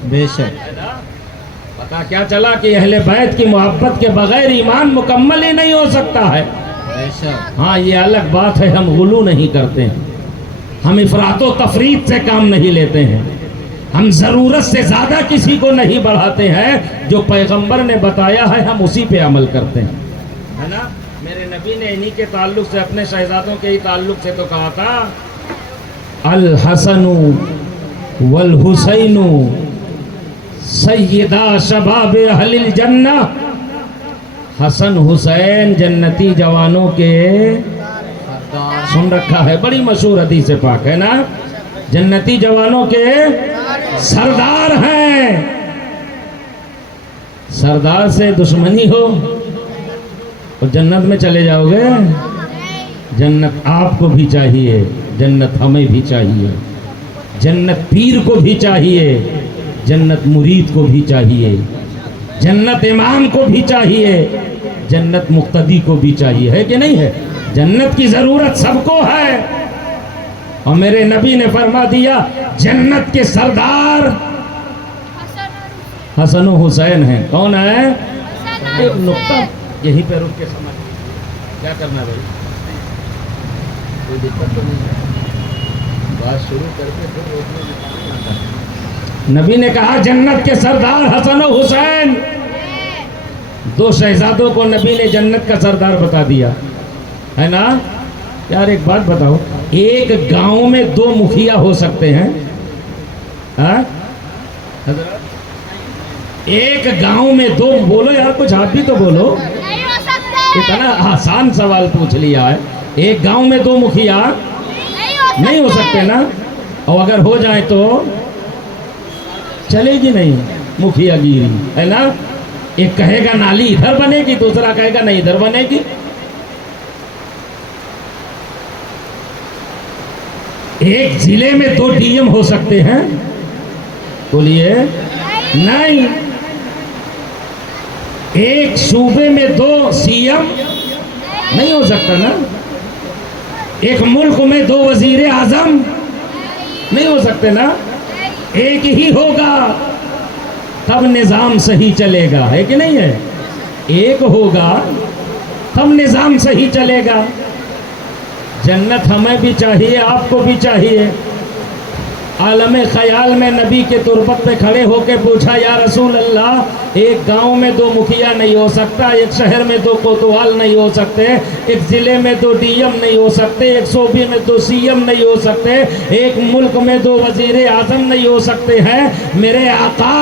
بے شک، پتہ کیا چلا کہ اہل بیت کی محبت کے بغیر ایمان مکمل ہی نہیں ہو سکتا ہے۔ بے شک، ہاں یہ الگ بات ہے ہم غلو نہیں کرتے ہیں، ہم افراط و تفریط سے کام نہیں لیتے ہیں، ہم ضرورت سے زیادہ کسی کو نہیں بڑھاتے ہیں، جو پیغمبر نے بتایا ہے ہم اسی پہ عمل کرتے ہیں، ہے نا؟ میرے نبی نے انہی کے تعلق سے، اپنے شہزادوں کے ہی تعلق سے تو کہا تھا الحسن والحسین سیدہ شباب اہل الجنہ، حسن حسین جنتی جوانوں کے سن رکھا ہے، بڑی مشہور حدیث پاک ہے نا، جنتی جوانوں کے سردار ہیں۔ سردار سے دشمنی ہو تو جنت میں چلے جاؤ گے؟ جنت آپ کو بھی چاہیے، جنت ہمیں بھی چاہیے، جنت پیر کو بھی چاہیے، جنت مرید کو بھی چاہیے، جنت امام کو بھی چاہیے، جنت مقتدی کو بھی چاہیے، ہے کہ نہیں ہے؟ جنت کی ضرورت سب کو ہے، اور میرے نبی نے فرما دیا جنت کے سردار حسن و حسین ہیں۔ کون ہے؟ ایک نقطہ یہیں پہ رک کے سمجھ، کیا کرنا بھائی؟ کوئی دقت تو نہیں ہے، بات شروع کر کے پھر روکنے میں۔ نبی نے کہا جنت کے سردار حسن و حسین، دو شہزادوں کو نبی نے جنت کا سردار بتا دیا، ہے نا؟ یار ایک بات بتاؤ، ایک گاؤں میں دو مکھیا ہو سکتے ہیں؟ ایک گاؤں میں دو، بولو یار کچھ آپ بھی تو بولو، اتنا آسان سوال پوچھ لیا ہے۔ ایک گاؤں میں دو مکھیا نہیں ہو سکتے نا، اور اگر ہو جائیں تو چلے گی نہیں مکھیا گیری، ہے نا؟ ایک کہے گا نالی ادھر بنے گی، دوسرا کہے گا نہیں ادھر بنے گی۔ ایک ضلع میں دو ڈی ایم ہو سکتے ہیں؟ بولیے نہیں۔ ایک صوبے میں دو سی ایم نہیں ہو سکتا نا؟ ایک ملک میں دو وزیر اعظم نہیں ہو سکتے نا؟ ایک ہی ہوگا تب نظام صحیح چلے گا، ہے کہ نہیں ہے؟ ایک ہوگا تب نظام صحیح چلے گا۔ جنت ہمیں بھی چاہیے، آپ کو بھی چاہیے۔ عالم خیال میں نبی کے تربت پہ کھڑے ہو کے پوچھا یا رسول اللہ، ایک گاؤں میں دو مکھیا نہیں ہو سکتا، ایک شہر میں دو کوتوال نہیں ہو سکتے، ایک ضلع میں دو ڈی ایم نہیں ہو سکتے، ایک صوبے میں دو سی ایم نہیں ہو سکتے، ایک ملک میں دو وزیر اعظم نہیں ہو سکتے ہیں۔ میرے آقا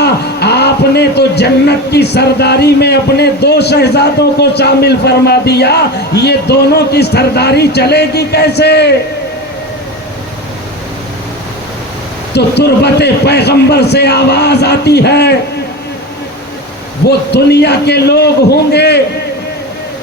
آپ نے تو جنت کی سرداری میں اپنے دو شہزادوں کو شامل فرما دیا، یہ دونوں کی سرداری چلے گی کیسے؟ تو تربت پیغمبر سے آواز آتی ہے، وہ دنیا کے لوگ ہوں گے،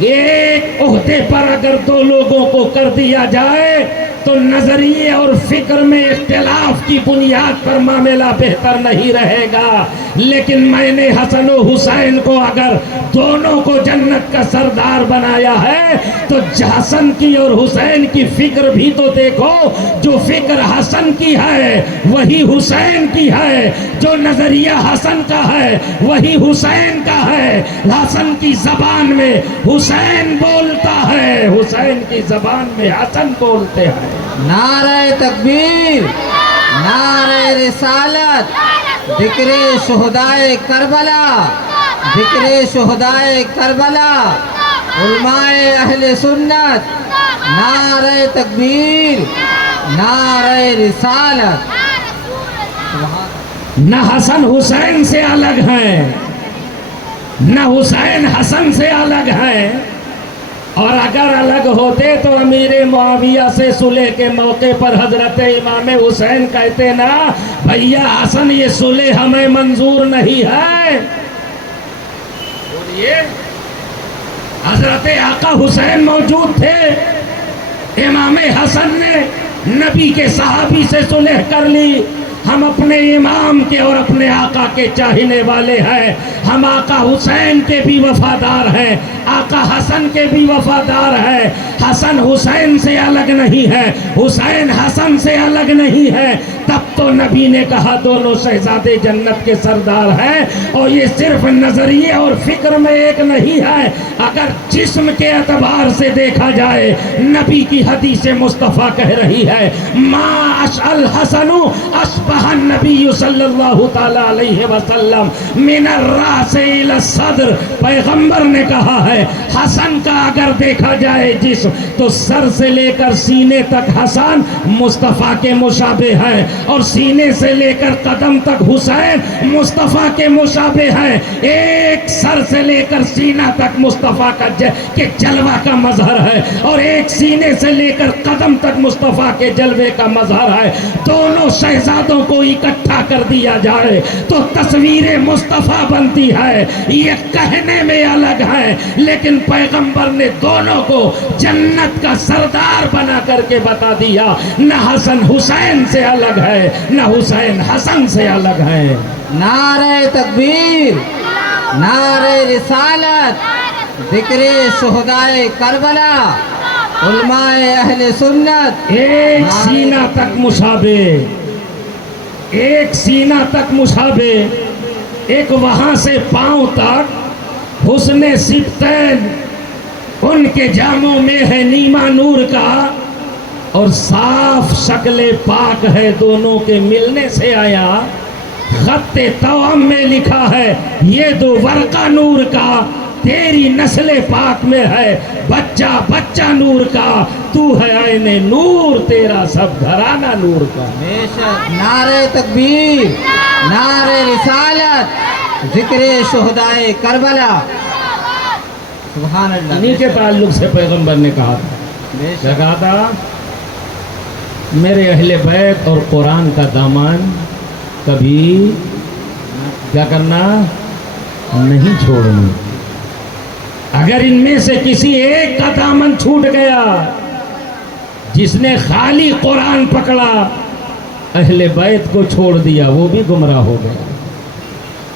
ایک عہدے پر اگر دو لوگوں کو کر دیا جائے تو نظریے اور فکر میں اختلاف کی بنیاد پر معاملہ بہتر نہیں رہے گا، لیکن میں نے حسن و حسین کو اگر دونوں کو جنت کا سردار بنایا ہے تو حسن کی اور حسین کی فکر بھی تو دیکھو، جو فکر حسن کی ہے وہی حسین کی ہے، جو نظریہ حسن کا ہے وہی حسین کا ہے۔ حسن کی زبان میں حسین بولتا ہے، حسین کی زبان میں حسن بولتے ہیں۔ نعرہ تکبیر، نعرہ رسالت، ذکر شہدائے کربلا، ذکر شہدائے کربلا، علماء اہل سنت، نعرہ تکبیر، نعرہ رسالت۔ نہ حسن حسین سے الگ ہیں، نہ حسین حسن سے الگ ہیں، اور اگر الگ ہوتے تو امیر معاویہ سے صلح کے موقع پر حضرت امام حسین کہتے نا بھیا حسن یہ صلح ہمیں منظور نہیں ہے۔ بولیے، حضرت آقا حسین موجود تھے، امام حسن نے نبی کے صحابی سے صلح کر لی۔ ہم اپنے امام کے اور اپنے آقا کے چاہنے والے ہیں، ہم آقا حسین کے بھی وفادار ہیں، آقا حسن کے بھی وفادار ہیں۔ حسن حسین سے الگ نہیں ہے، حسین حسن سے الگ نہیں ہے، تب تو نبی نے کہا دونوں شہزادے جنت کے سردار ہیں۔ اور یہ صرف نظریے اور فکر میں ایک نہیں ہے، اگر جسم کے اعتبار سے دیکھا جائے نبی کی حدیث مصطفیٰ کہہ رہی ہے ما اشعل حسن اشبہ النبی صلی اللہ تعالی علیہ وسلم من الراس الى الصدر، پیغمبر نے کہا ہے حسن کا اگر دیکھا جائے جسم تو سر سے لے کر سینے تک حسن مصطفیٰ کے مشابہ ہے، اور سینے سے لے کر قدم تک حسین مصطفیٰ کے مشابہ ہے۔ ایک سر سے لے کر سینہ تک مصطفیٰ کا کے جلوہ کا مظہر ہے، اور ایک سینے سے لے کر قدم تک مصطفیٰ کے جلوے کا مظہر ہے۔ دونوں شہزادوں کو اکٹھا کر دیا جائے تو تصویر مصطفیٰ بنتی ہے۔ یہ کہنے میں الگ ہے لیکن پیغمبر نے دونوں کو جنت کا سردار بنا کر کے بتا دیا، نہ حسن حسین سے الگ ہے نہ حسین حسن سے الگ ہے۔ نعرہ تکبیر، نعرہ رسالت، ذکر شہدائے کربلا، علماء اہل سنت، ایک سینہ تک مشابہ، ایک سینہ تک مشابہ، ایک وہاں سے پاؤں تک حسن سبتین، ان کے جاموں میں ہے نیما نور کا، اور صاف شکل پاک ہے دونوں کے ملنے سے آیا۔ خط توام میں لکھا ہے یہ دو ورقہ نور کا، تیری نسل پاک میں ہے بچہ بچہ نور کا، تو ہے عین نور تیرا سب گھرانہ نور کا۔ بے شک، نعرہ تکبیر، نعرہ رسالت، ذکر شہدائے کربلا، سبحان اللہ۔ انہی کے تعلق سے پیغمبر نے کہا تھا، بے کیا شک، کہا تھا؟ میرے اہل بیت اور قرآن کا دامن کبھی کیا کرنا نہیں چھوڑنا۔ اگر ان میں سے کسی ایک کا دامن چھوٹ گیا، جس نے خالی قرآن پکڑا اہل بیت کو چھوڑ دیا وہ بھی گمراہ ہو گیا،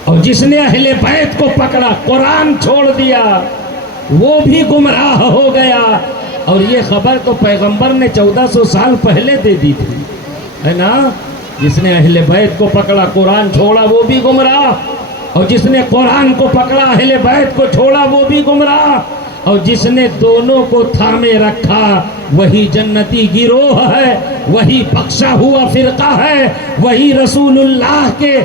اور جس نے اہل بیت کو پکڑا قرآن چھوڑ دیا وہ بھی گمراہ ہو گیا۔ اور یہ خبر تو پیغمبر نے 1400 سال پہلے دے دی تھی، ہے نا؟ جس نے اہل بیت کو پکڑا قرآن چھوڑا وہ بھی گمراہ، اور جس نے قرآن کو پکڑا اہل بیت کو چھوڑا وہ بھی گمراہ، اور جس نے دونوں کو تھامے رکھا وہی جنتی گروہ ہے، وہی بخشا ہوا فرقہ ہے، وہی رسول اللہ کے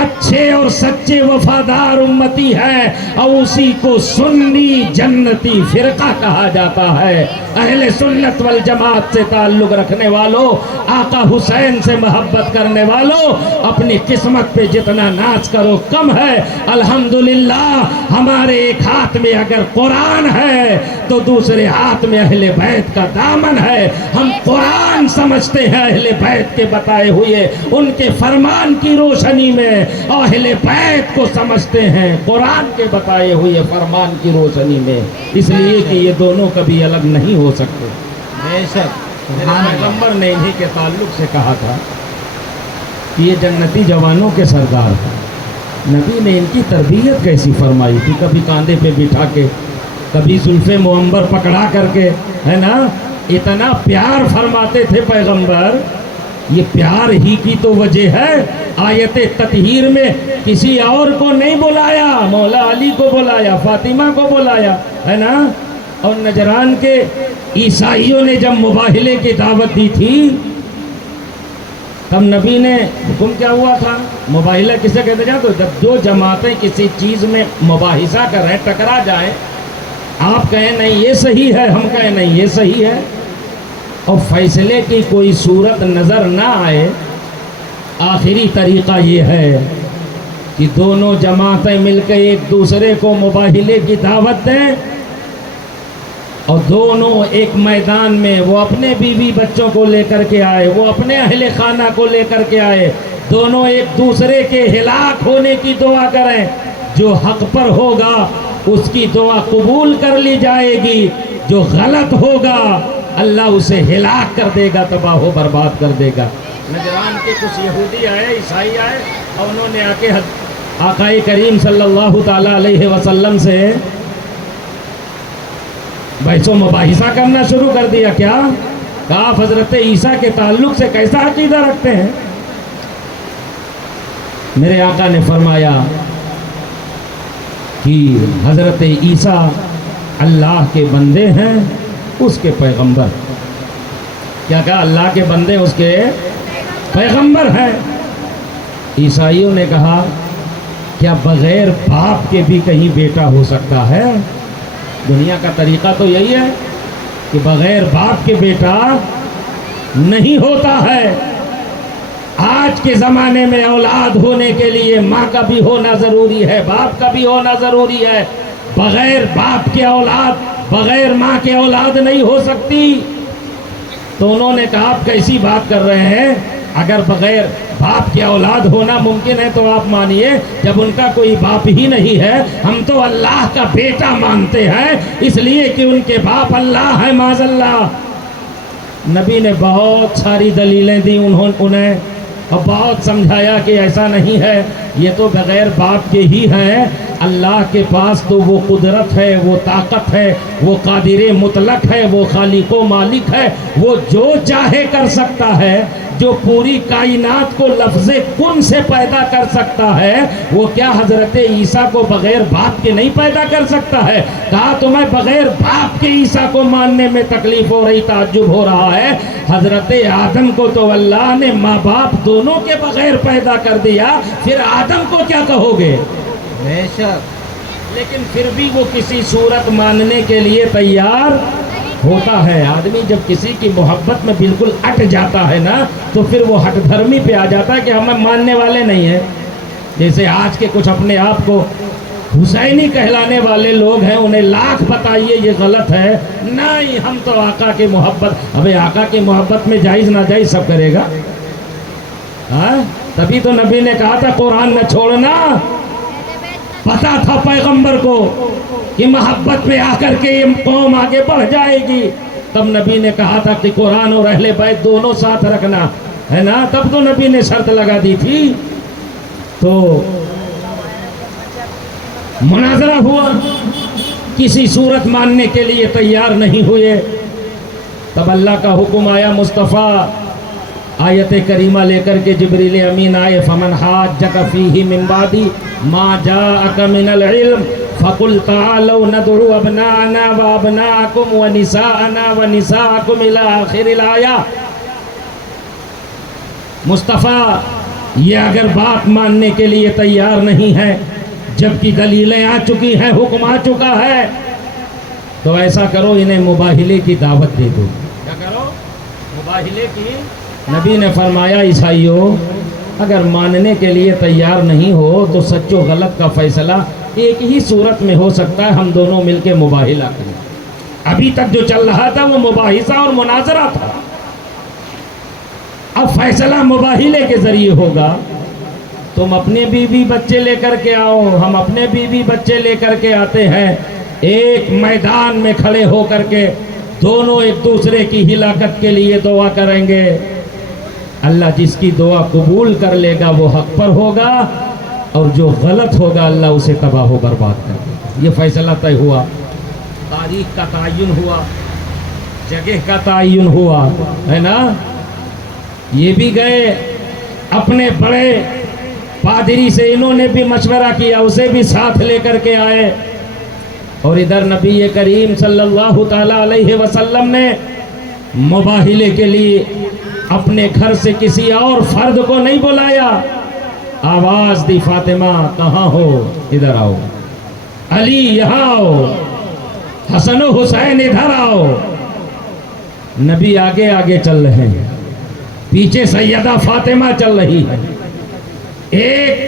اچھے اور سچے وفادار امتی ہے، اور اسی کو سنی جنتی فرقہ کہا جاتا ہے۔ اہل سنت والجماعت سے تعلق رکھنے والوں، آقا حسین سے محبت کرنے والوں، اپنی قسمت پہ جتنا ناز کرو کم ہے۔ الحمدللہ ہمارے ایک ہاتھ میں اگر قرآن ہے تو دوسرے ہاتھ میں اہل بیت کا دامن ہے۔ ہم قرآن سمجھتے ہیں اہل بیت کے بتائے ہوئے ان کے فرمان کی روشنی میں، اور اہل بیت کو سمجھتے ہیں قرآن کے بتائے ہوئے فرمان کی روشنی میں، اس لیے کہ یہ دونوں کبھی الگ نہیں ہو سکتے۔ بے شک، سبحان اللہ۔ پیغمبر نے انہی کے تعلق سے کہا تھا کہ یہ جنتی جوانوں کے سردار ہیں۔ نبی نے ان کی تربیت کیسی فرمائی تھی، کبھی کاندھے پہ بٹھا کے، کبھی زلف معمبر پکڑا کر کے، ہے نا؟ اتنا پیار فرماتے تھے پیغمبر۔ یہ پیار ہی کی تو وجہ ہے آیت تطہیر میں کسی اور کو نہیں بلایا، مولا علی کو بلایا، فاطمہ کو بلایا، ہے نا؟ اور نجران کے عیسائیوں نے جب مباہلے کی دعوت دی تھی تب نبی نے حکم کیا ہوا تھا؟ مباہلہ کسے کہتے جاتے ہو؟ جب جو جماعتیں کسی چیز میں مباحثہ کر رہے ہیں، ٹکرا جائیں، آپ کہیں نہیں یہ صحیح ہے، ہم کہیں نہیں یہ صحیح ہے، اور فیصلے کی کوئی صورت نظر نہ آئے، آخری طریقہ یہ ہے کہ دونوں جماعتیں مل کے ایک دوسرے کو مباہلے کی دعوت دیں، اور دونوں ایک میدان میں، وہ اپنے بیوی بچوں کو لے کر کے آئے، وہ اپنے اہل خانہ کو لے کر کے آئے، دونوں ایک دوسرے کے ہلاک ہونے کی دعا کریں، جو حق پر ہوگا اس کی دعا قبول کر لی جائے گی، جو غلط ہوگا اللہ اسے ہلاک کر دے گا، تباہ و برباد کر دے گا۔ نجران کے کچھ یہودی آئے، عیسائی آئے، اور انہوں نے آ کے آقا کریم صلی اللہ تعالیٰ علیہ وسلم سے بحث و مباحثہ کرنا شروع کر دیا کیا؟ کہا آپ حضرت عیسیٰ کے تعلق سے کیسا عقیدہ رکھتے ہیں؟ میرے آقا نے فرمایا کہ حضرت عیسیٰ اللہ کے بندے ہیں، اس کے پیغمبر۔ کیا کہا؟ اللہ کے بندے اس کے پیغمبر ہیں۔ عیسائیوں نے کہا کیا بغیر باپ کے بھی کہیں بیٹا ہو سکتا ہے؟ دنیا کا طریقہ تو یہی ہے کہ بغیر باپ کے بیٹا نہیں ہوتا ہے۔ آج کے زمانے میں اولاد ہونے کے لیے ماں کا بھی ہونا ضروری ہے، باپ کا بھی ہونا ضروری ہے۔ بغیر باپ کے اولاد، بغیر ماں کے اولاد نہیں ہو سکتی۔ تو انہوں نے کہا آپ کیسی بات کر رہے ہیں؟ اگر بغیر باپ کے اولاد ہونا ممکن ہے تو آپ مانیے جب ان کا کوئی باپ ہی نہیں ہے، ہم تو اللہ کا بیٹا مانتے ہیں اس لیے کہ ان کے باپ اللہ ہے معاذ اللہ۔ نبی نے بہت ساری دلیلیں دی انہیں اور بہت سمجھایا کہ ایسا نہیں ہے، یہ تو بغیر باپ کے ہی ہیں۔ اللہ کے پاس تو وہ قدرت ہے، وہ طاقت ہے، وہ قادر مطلق ہے، وہ خالق و مالک ہے، وہ جو چاہے کر سکتا ہے۔ جو پوری کائنات کو لفظ کن سے پیدا کر سکتا ہے، وہ کیا حضرت عیسیٰ کو بغیر باپ کے نہیں پیدا کر سکتا ہے؟ کہا تمہیں بغیر باپ کے عیسیٰ کو ماننے میں تکلیف ہو رہی، تعجب ہو رہا ہے۔ حضرت آدم کو تو اللہ نے ماں باپ دونوں کے بغیر پیدا کر دیا، پھر آدم کو کیا کہو گے؟ بے شک۔ لیکن پھر بھی وہ کسی صورت ماننے کے لیے تیار ہوتا ہے۔ آدمی جب کسی کی محبت میں بالکل اٹ جاتا ہے نا تو پھر وہ ہٹ دھرمی پہ آ جاتا ہے کہ ہمیں ماننے والے نہیں ہیں۔ جیسے آج کے کچھ اپنے آپ کو حسینی کہلانے والے لوگ ہیں، انہیں لاکھ بتائیے یہ غلط ہے، نہیں ہم تو آقا کی محبت۔ ابے آقا کی محبت میں جائز ناجائز سب کرے گا، ہاں؟ تبھی تو نبی نے کہا تھا قرآن نہ چھوڑنا۔ پتا تھا پیغمبر کو کہ محبت پہ آ کر کے یہ قوم آگے بڑھ جائے گی، تب نبی نے کہا تھا کہ قرآن اور اہل بیت دونوں ساتھ رکھنا ہے نا، تب تو نبی نے شرط لگا دی تھی۔ تو مناظرہ ہوا، کسی صورت ماننے کے لیے تیار نہیں ہوئے، تب اللہ کا حکم آیا مصطفیٰ آیت کریمہ لے کر کے جبریل امین آئے، فمن حاجک فیہ من بعد ما جاءک من العلم فقل تعالوا ندعو ابناءنا وابناءکم ونساءنا ونساءکم الى آخر الآیہ۔ مصطفیٰ یہ اگر بات ماننے کے لیے تیار نہیں ہے جبکہ دلیلیں آ چکی ہیں، حکم آ چکا ہے، تو ایسا کرو انہیں مباہلے کی دعوت دے دو۔ کیا کرو؟ مباہلے کی۔ نبی نے فرمایا عیسائیوں اگر ماننے کے لیے تیار نہیں ہو تو سچ و غلط کا فیصلہ ایک ہی صورت میں ہو سکتا ہے، ہم دونوں مل کے مباہلہ کریں۔ ابھی تک جو چل رہا تھا وہ مباحثہ اور مناظرہ تھا، اب فیصلہ مباہلے کے ذریعے ہوگا۔ تم اپنے بیوی بچے لے کر کے آؤ، ہم اپنے بیوی بچے لے کر کے آتے ہیں، ایک میدان میں کھڑے ہو کر کے دونوں ایک دوسرے کی ہلاکت کے لیے دعا کریں گے۔ اللہ جس کی دعا قبول کر لے گا وہ حق پر ہوگا، اور جو غلط ہوگا اللہ اسے تباہ و برباد کر دے گا۔ یہ فیصلہ طے ہوا، تاریخ کا تعین ہوا، جگہ کا تعین ہوا، ہے نا۔ یہ بھی گئے اپنے بڑے پادری سے، انہوں نے بھی مشورہ کیا، اسے بھی ساتھ لے کر کے آئے، اور ادھر نبی کریم صلی اللہ تعالی علیہ وسلم نے مباہلے کے لیے اپنے گھر سے کسی اور فرد کو نہیں بلایا، آواز دی فاطمہ کہاں ہو؟ ادھر آؤ، علی یہاں آؤ، حسن و حسین ادھر آؤ۔ نبی آگے آگے چل رہے ہیں، پیچھے سیدہ فاطمہ چل رہی ہے، ایک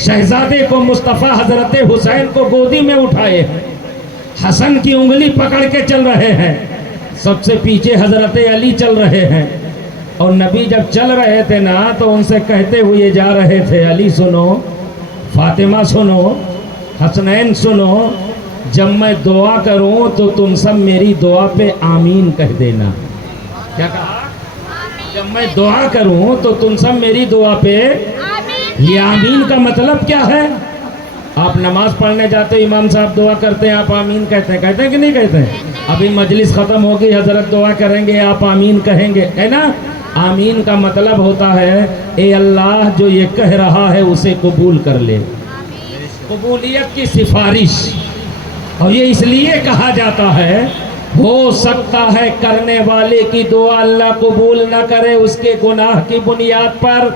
شہزادے کو مصطفیٰ حضرت حسین کو گودی میں اٹھائے ہیں، حسن کی انگلی پکڑ کے چل رہے ہیں، سب سے پیچھے حضرت علی چل رہے ہیں، اور نبی جب چل رہے تھے نا تو ان سے کہتے ہوئے جا رہے تھے، علی سنو، فاطمہ سنو، حسنین سنو، جب میں دعا کروں تو تم سب میری دعا پہ آمین کہہ دینا۔ کیا کہا؟ جب میں دعا کروں تو تم سب میری دعا پہ، یہ آمین کا مطلب کیا ہے؟ آپ نماز پڑھنے جاتے ہو، امام صاحب دعا کرتے ہیں، آپ آمین کہتے ہیں کہ نہیں کہتے ہیں؟ ابھی مجلس ختم ہوگی، حضرت دعا کریں گے، آپ آمین کہیں گے، ہے نا؟ آمین کا مطلب ہوتا ہے اے اللہ جو یہ کہہ رہا ہے اسے قبول کر لے، قبولیت کی سفارش۔ اور یہ اس لیے کہا جاتا ہے، ہو سکتا ہے کرنے والے کی دعا اللہ قبول نہ کرے اس کے گناہ کی بنیاد پر،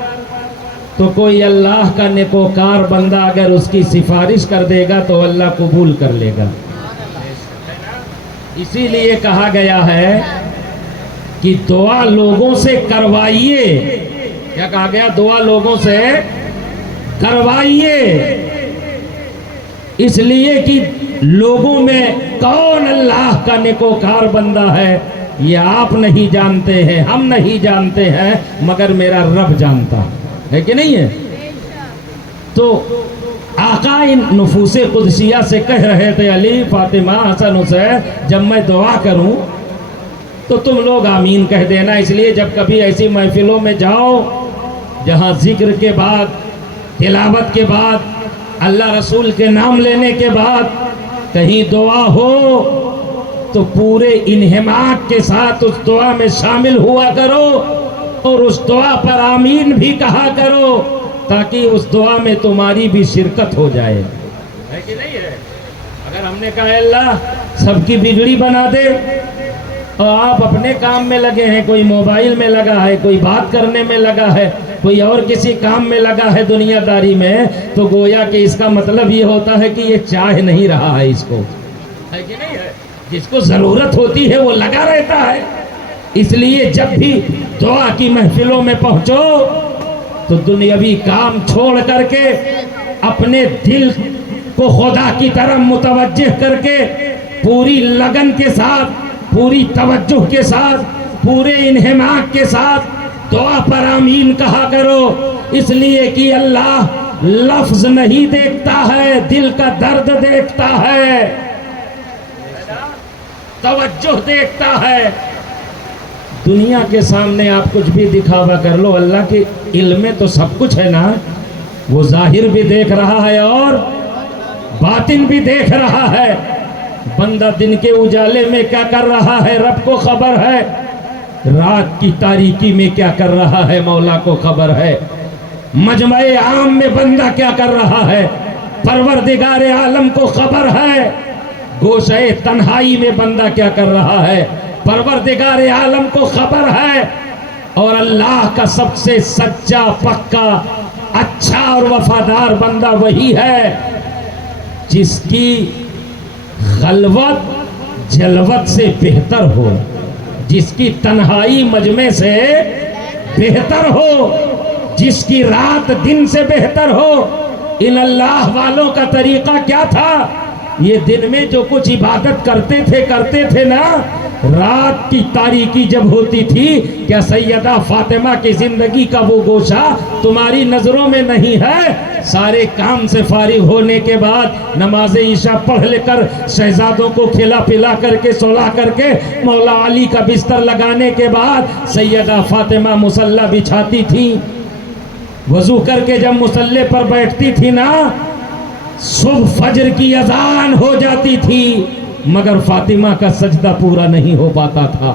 تو کوئی اللہ کا نیکوکار بندہ اگر اس کی سفارش کر دے گا تو اللہ قبول کر لے گا۔ اسی لیے کہا گیا ہے کہ دعا لوگوں سے کروائیے۔ کیا کہا گیا؟ دعا لوگوں سے کروائیے، اس لیے کہ لوگوں میں کون اللہ کا نیکوکار بندہ ہے یہ آپ نہیں جانتے ہیں، ہم نہیں جانتے ہیں، مگر میرا رب جانتا ہے کہ نہیں ہے؟ تو آقا ان نفوس قدسیہ سے کہہ رہے تھے، علی، فاطمہ، حسن، حسین، جب میں دعا کروں تو تم لوگ آمین کہہ دینا۔ اس لیے جب کبھی ایسی محفلوں میں جاؤ جہاں ذکر کے بعد، تلاوت کے بعد، اللہ رسول کے نام لینے کے بعد کہیں دعا ہو تو پورے انہماک کے ساتھ اس دعا میں شامل ہوا کرو اور اس دعا پر آمین بھی کہا کرو، تاکہ اس دعا میں تمہاری بھی شرکت ہو جائے، ہے کہ نہیں ہے؟ اگر ہم نے کہا اے اللہ سب کی بگڑی بنا دے اور آپ اپنے کام میں لگے ہیں، کوئی موبائل میں لگا ہے، کوئی بات کرنے میں لگا ہے، کوئی اور کسی کام میں لگا ہے دنیا داری میں، تو گویا کہ اس کا مطلب یہ ہوتا ہے کہ یہ چاہ نہیں رہا ہے اس کو، ہے کہ نہیں ہے؟ جس کو ضرورت ہوتی ہے وہ لگا رہتا ہے۔ اس لیے جب بھی دعا کی محفلوں میں پہنچو تو دنیاوی کام چھوڑ کر کے اپنے دل کو خدا کی طرف متوجہ کر کے پوری لگن کے ساتھ، پوری توجہ کے ساتھ، پورے انہماک کے ساتھ دعا پر آمین کہا کرو، اس لیے کہ اللہ لفظ نہیں دیکھتا ہے، دل کا درد دیکھتا ہے، توجہ دیکھتا ہے۔ دنیا کے سامنے آپ کچھ بھی دکھاوا کر لو، اللہ کے علم میں تو سب کچھ ہے نا، وہ ظاہر بھی دیکھ رہا ہے اور باطن بھی دیکھ رہا ہے۔ بندہ دن کے اجالے میں کیا کر رہا ہے رب کو خبر ہے، رات کی تاریکی میں کیا کر رہا ہے مولا کو خبر ہے، مجمع عام میں بندہ کیا کر رہا ہے پروردگار عالم کو خبر ہے، گوشہ تنہائی میں بندہ کیا کر رہا ہے پروردگار عالم کو خبر ہے۔ اور اللہ کا سب سے سچا، پکا، اچھا اور وفادار بندہ وہی ہے جس کی خلوت جلوت سے بہتر ہو، جس کی تنہائی مجمع سے بہتر ہو، جس کی رات دن سے بہتر ہو۔ ان اللہ والوں کا طریقہ کیا تھا؟ یہ دن میں جو کچھ عبادت کرتے تھے نا، رات کی تاریکی جب ہوتی تھی، کیا سیدہ فاطمہ کی زندگی کا وہ گوشہ تمہاری نظروں میں نہیں ہے؟ سارے کام سے فارغ ہونے کے بعد نماز عشاء پڑھ لے کر شہزادوں کو کھلا پلا کر کے سلا کر کے مولا علی کا بستر لگانے کے بعد سیدہ فاطمہ مصلی بچھاتی تھی، وضو کر کے جب مصلی پر بیٹھتی تھی نا، صبح فجر کی اذان ہو جاتی تھی مگر فاطمہ کا سجدہ پورا نہیں ہو پاتا تھا۔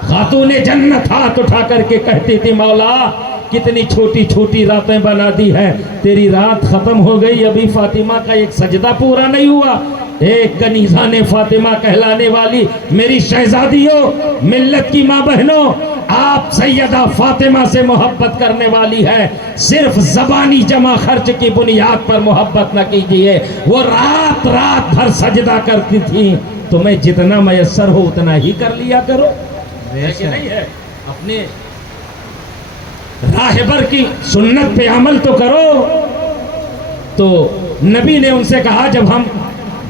خاتون جنت ہاتھ اٹھا کر کے کہتی تھی، مولا کتنی چھوٹی چھوٹی راتیں بنا دی ہے، تیری رات ختم ہو گئی، ابھی فاطمہ کا ایک سجدہ پورا نہیں ہوا۔ ایک کنیزان فاطمہ کہلانے والی میری شہزادیوں، ملت کی ماں بہنوں، آپ سیدہ فاطمہ سے محبت کرنے والی ہے، صرف زبانی جمع خرچ کی بنیاد پر محبت نہ کیجیے۔ وہ رات رات بھر سجدہ کرتی تھی، تمہیں جتنا میسر ہو اتنا ہی کر لیا کرو، ہے کہ نہیں ہے؟ اپنے راہبر کی سنت پہ عمل تو کرو۔ تو نبی نے ان سے کہا جب ہم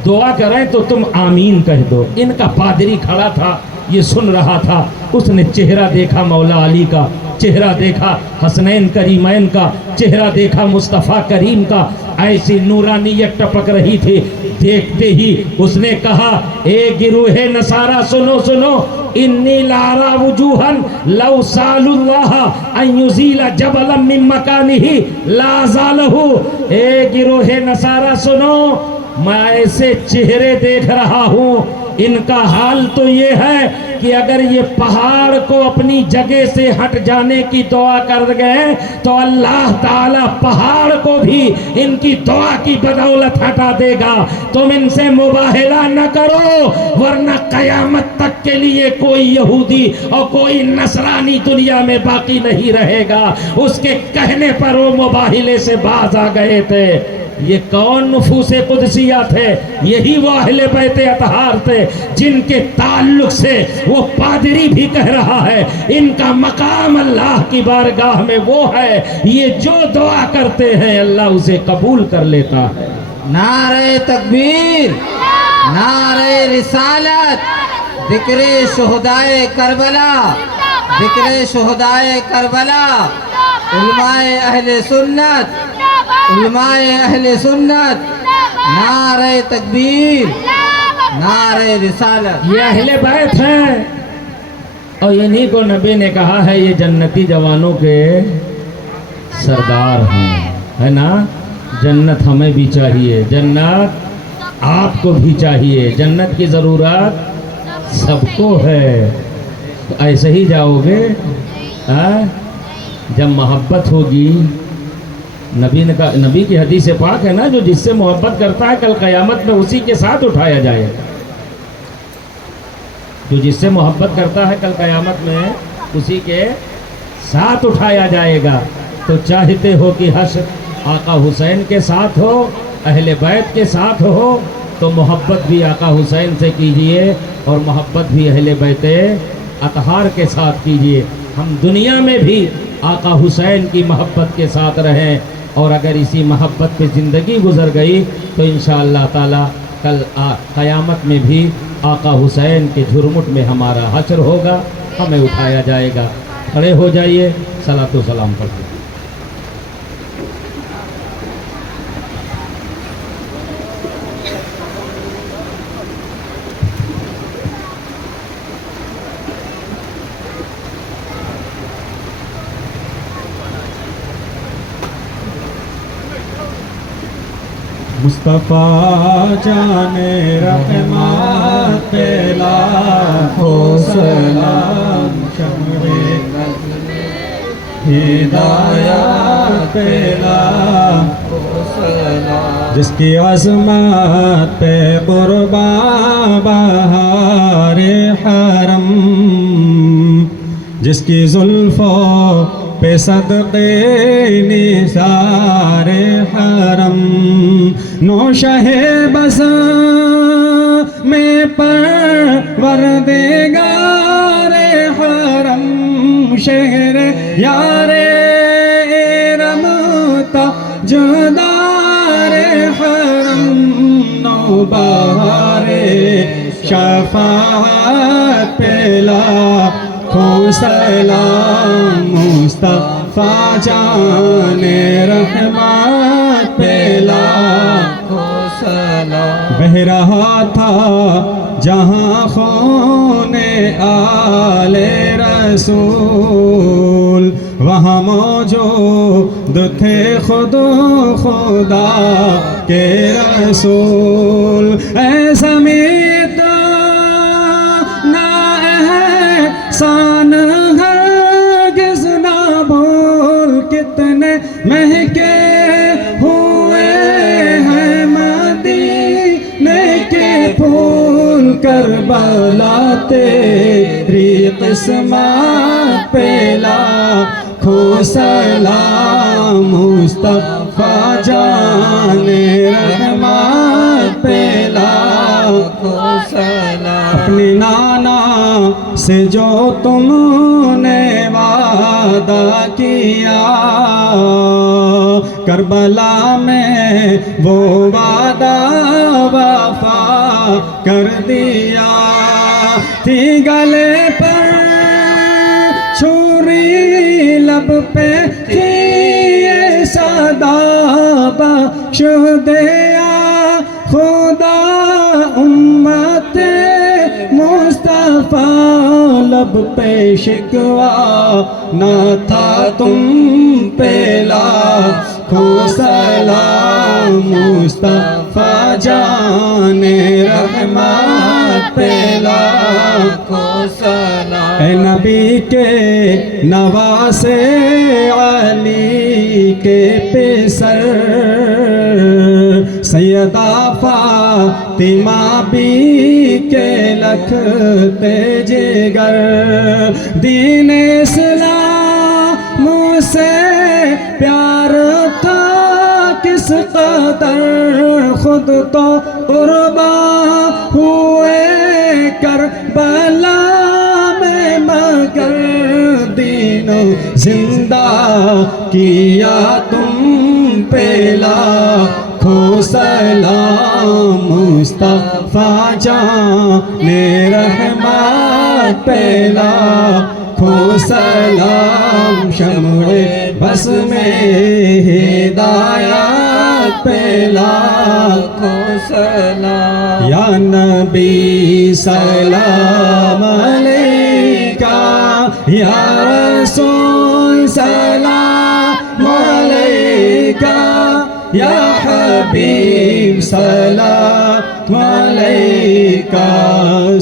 دعا کریں تو تم آمین کہہ دو۔ ان کا پادری کھڑا تھا، یہ سن رہا تھا، اس نے چہرہ دیکھا مولا علی کا، چہرہ دیکھا حسنین کریمین کا، چہرہ دیکھا مصطفیٰ کریم کا، ایسی نورانیت ٹپک رہی تھی، دیکھتے ہی اس نے کہا اے گروہ نصارہ سنو سنو انی لارا وجوہن لو سال اللہ ان یزیل جبلا من مکانہ لا زالہ. اے گروہ نصارہ سنو، میں ایسے چہرے دیکھ رہا ہوں، ان کا حال تو یہ ہے کہ اگر یہ پہاڑ کو اپنی جگہ سے ہٹ جانے کی دعا کر گئے تو اللہ تعالیٰ پہاڑ کو بھی ان کی دعا کی بدولت ہٹا دے گا. تم ان سے مباہلہ نہ کرو ورنہ قیامت تک کے لیے کوئی یہودی اور کوئی نصرانی دنیا میں باقی نہیں رہے گا. اس کے کہنے پر وہ مباہلے سے باز آ گئے تھے. یہ کون نفوس قدسیہ تھے؟ یہی وہ اہل بیت اطہار تھے جن کے تعلق سے وہ پادری بھی کہہ رہا ہے ان کا مقام اللہ کی بارگاہ میں وہ ہے، یہ جو دعا کرتے ہیں اللہ اسے قبول کر لیتا ہے. نعرہ تکبیر، نعرہ رسالت، ذکر شہدائے کربلا، ذکر شہدائے کربلا، علماء اہل سنت، علماء اہل سنت، نعرہ تکبیر، نعرہ رسالت. یہ اہل بیت ہیں اور انہی کو نبی نے کہا ہے یہ جنتی جوانوں کے سردار ہیں، ہے نا. جنت ہمیں بھی چاہیے، جنت آپ کو بھی چاہیے، جنت کی ضرورت سب کو ہے. ایسے ہی جاؤ گے جب محبت ہوگی. نبی نے کہا، نبی کی حدیث پاک ہے نا، جو جس سے محبت کرتا ہے کل قیامت میں اسی کے ساتھ اٹھایا جائے گا. جو جس سے محبت کرتا ہے کل قیامت میں اسی کے ساتھ اٹھایا جائے گا. تو چاہتے ہو کہ حشر آقا حسین کے ساتھ ہو، اہل بیت کے ساتھ ہو، تو محبت بھی آقا حسین سے کیجئے اور محبت بھی اہل بیت اطہار کے ساتھ کیجئے. ہم دنیا میں بھی آقا حسین کی محبت کے ساتھ رہیں اور اگر اسی محبت پہ زندگی گزر گئی تو انشاءاللہ تعالی کل قیامت میں بھی آقا حسین کے جھرمٹ میں ہمارا حشر ہوگا، ہمیں اٹھایا جائے گا. کھڑے ہو جائیے، صلاۃ و سلام پڑھتے. مصطفیٰ جان رحمت پہ لاکھوں سلام، شمع ہدایت پہ لاکھوں سلام، جس کی عظمت پہ قربان بہار حرم، جس کی زلفوں پہ صدقے نثار حرم، نوشہ بس میں پروردگار حرم، شہر یار ارم تاجدار حرم، نوبہار شفاعت پہ لاکھوں سلام، مصطفیٰ جان رحمت پہ لاکھوں سلام. بہہ رہا تھا جہاں خون آل رسول، وہاں موجود تھے خود خدا کے رسول. اے زمین نہ احسان ہرگز نہ بھول، کتنے مہکے ہوئے ہیں مدینے کے پھول، کربلا تیری قسمت پہ لاکھوں سلام، مصطفیٰ جان رحمت پہ لاکھوں سلام. اپنے نانا سے جو تم نے وعدہ کیا، کربلا میں وہ وعدہ وفا کر دیا. تھی گلے پر چھری، لب پہ تھی یہ صدا، بخش دیا خدا لب پہ شکوا نہ تھا تم پہ لاکھوں سلام مصطفیٰ جان رحمت پہ لاکھوں سلام اے نبی کے نواسے علی کے پسر سیدہ فاطمہ بی کے لکھتے جگر دین اسلام سے پیار تھا کس قدر خود تو قربان ہوئے کربلا میں مگر دین زندہ کیا تم پہ لاکھوں سلام مصطفیٰ جان رحمت پہ لاکھوں سلام شمع بس میں ہدایت پہ لاکھوں سلام یا نبی سلام علیکہ یا رسول سلام علیکہ یا حبیب سلام علیکہ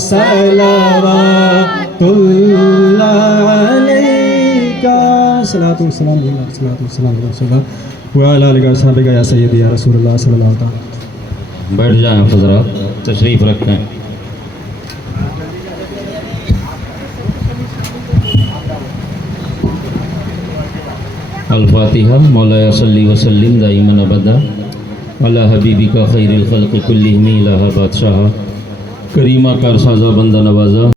صلوات اللہ علیکہ صلاۃ والسلام علیہ صلاۃ والسلام علیہ وسلم وعلی آلہ وصحبہ یا سیدی یا رسول اللہ صلی اللہ علیہ وسلم. بیٹھ جائیں حضرات، تشریف رکھیں. الفاتحہ. مولا صلی وسلم دائما ابدا علی حبیبک خیر الخلق کلہم الہ بادشاہ کریمہ کارسازہ بندہ نوازہ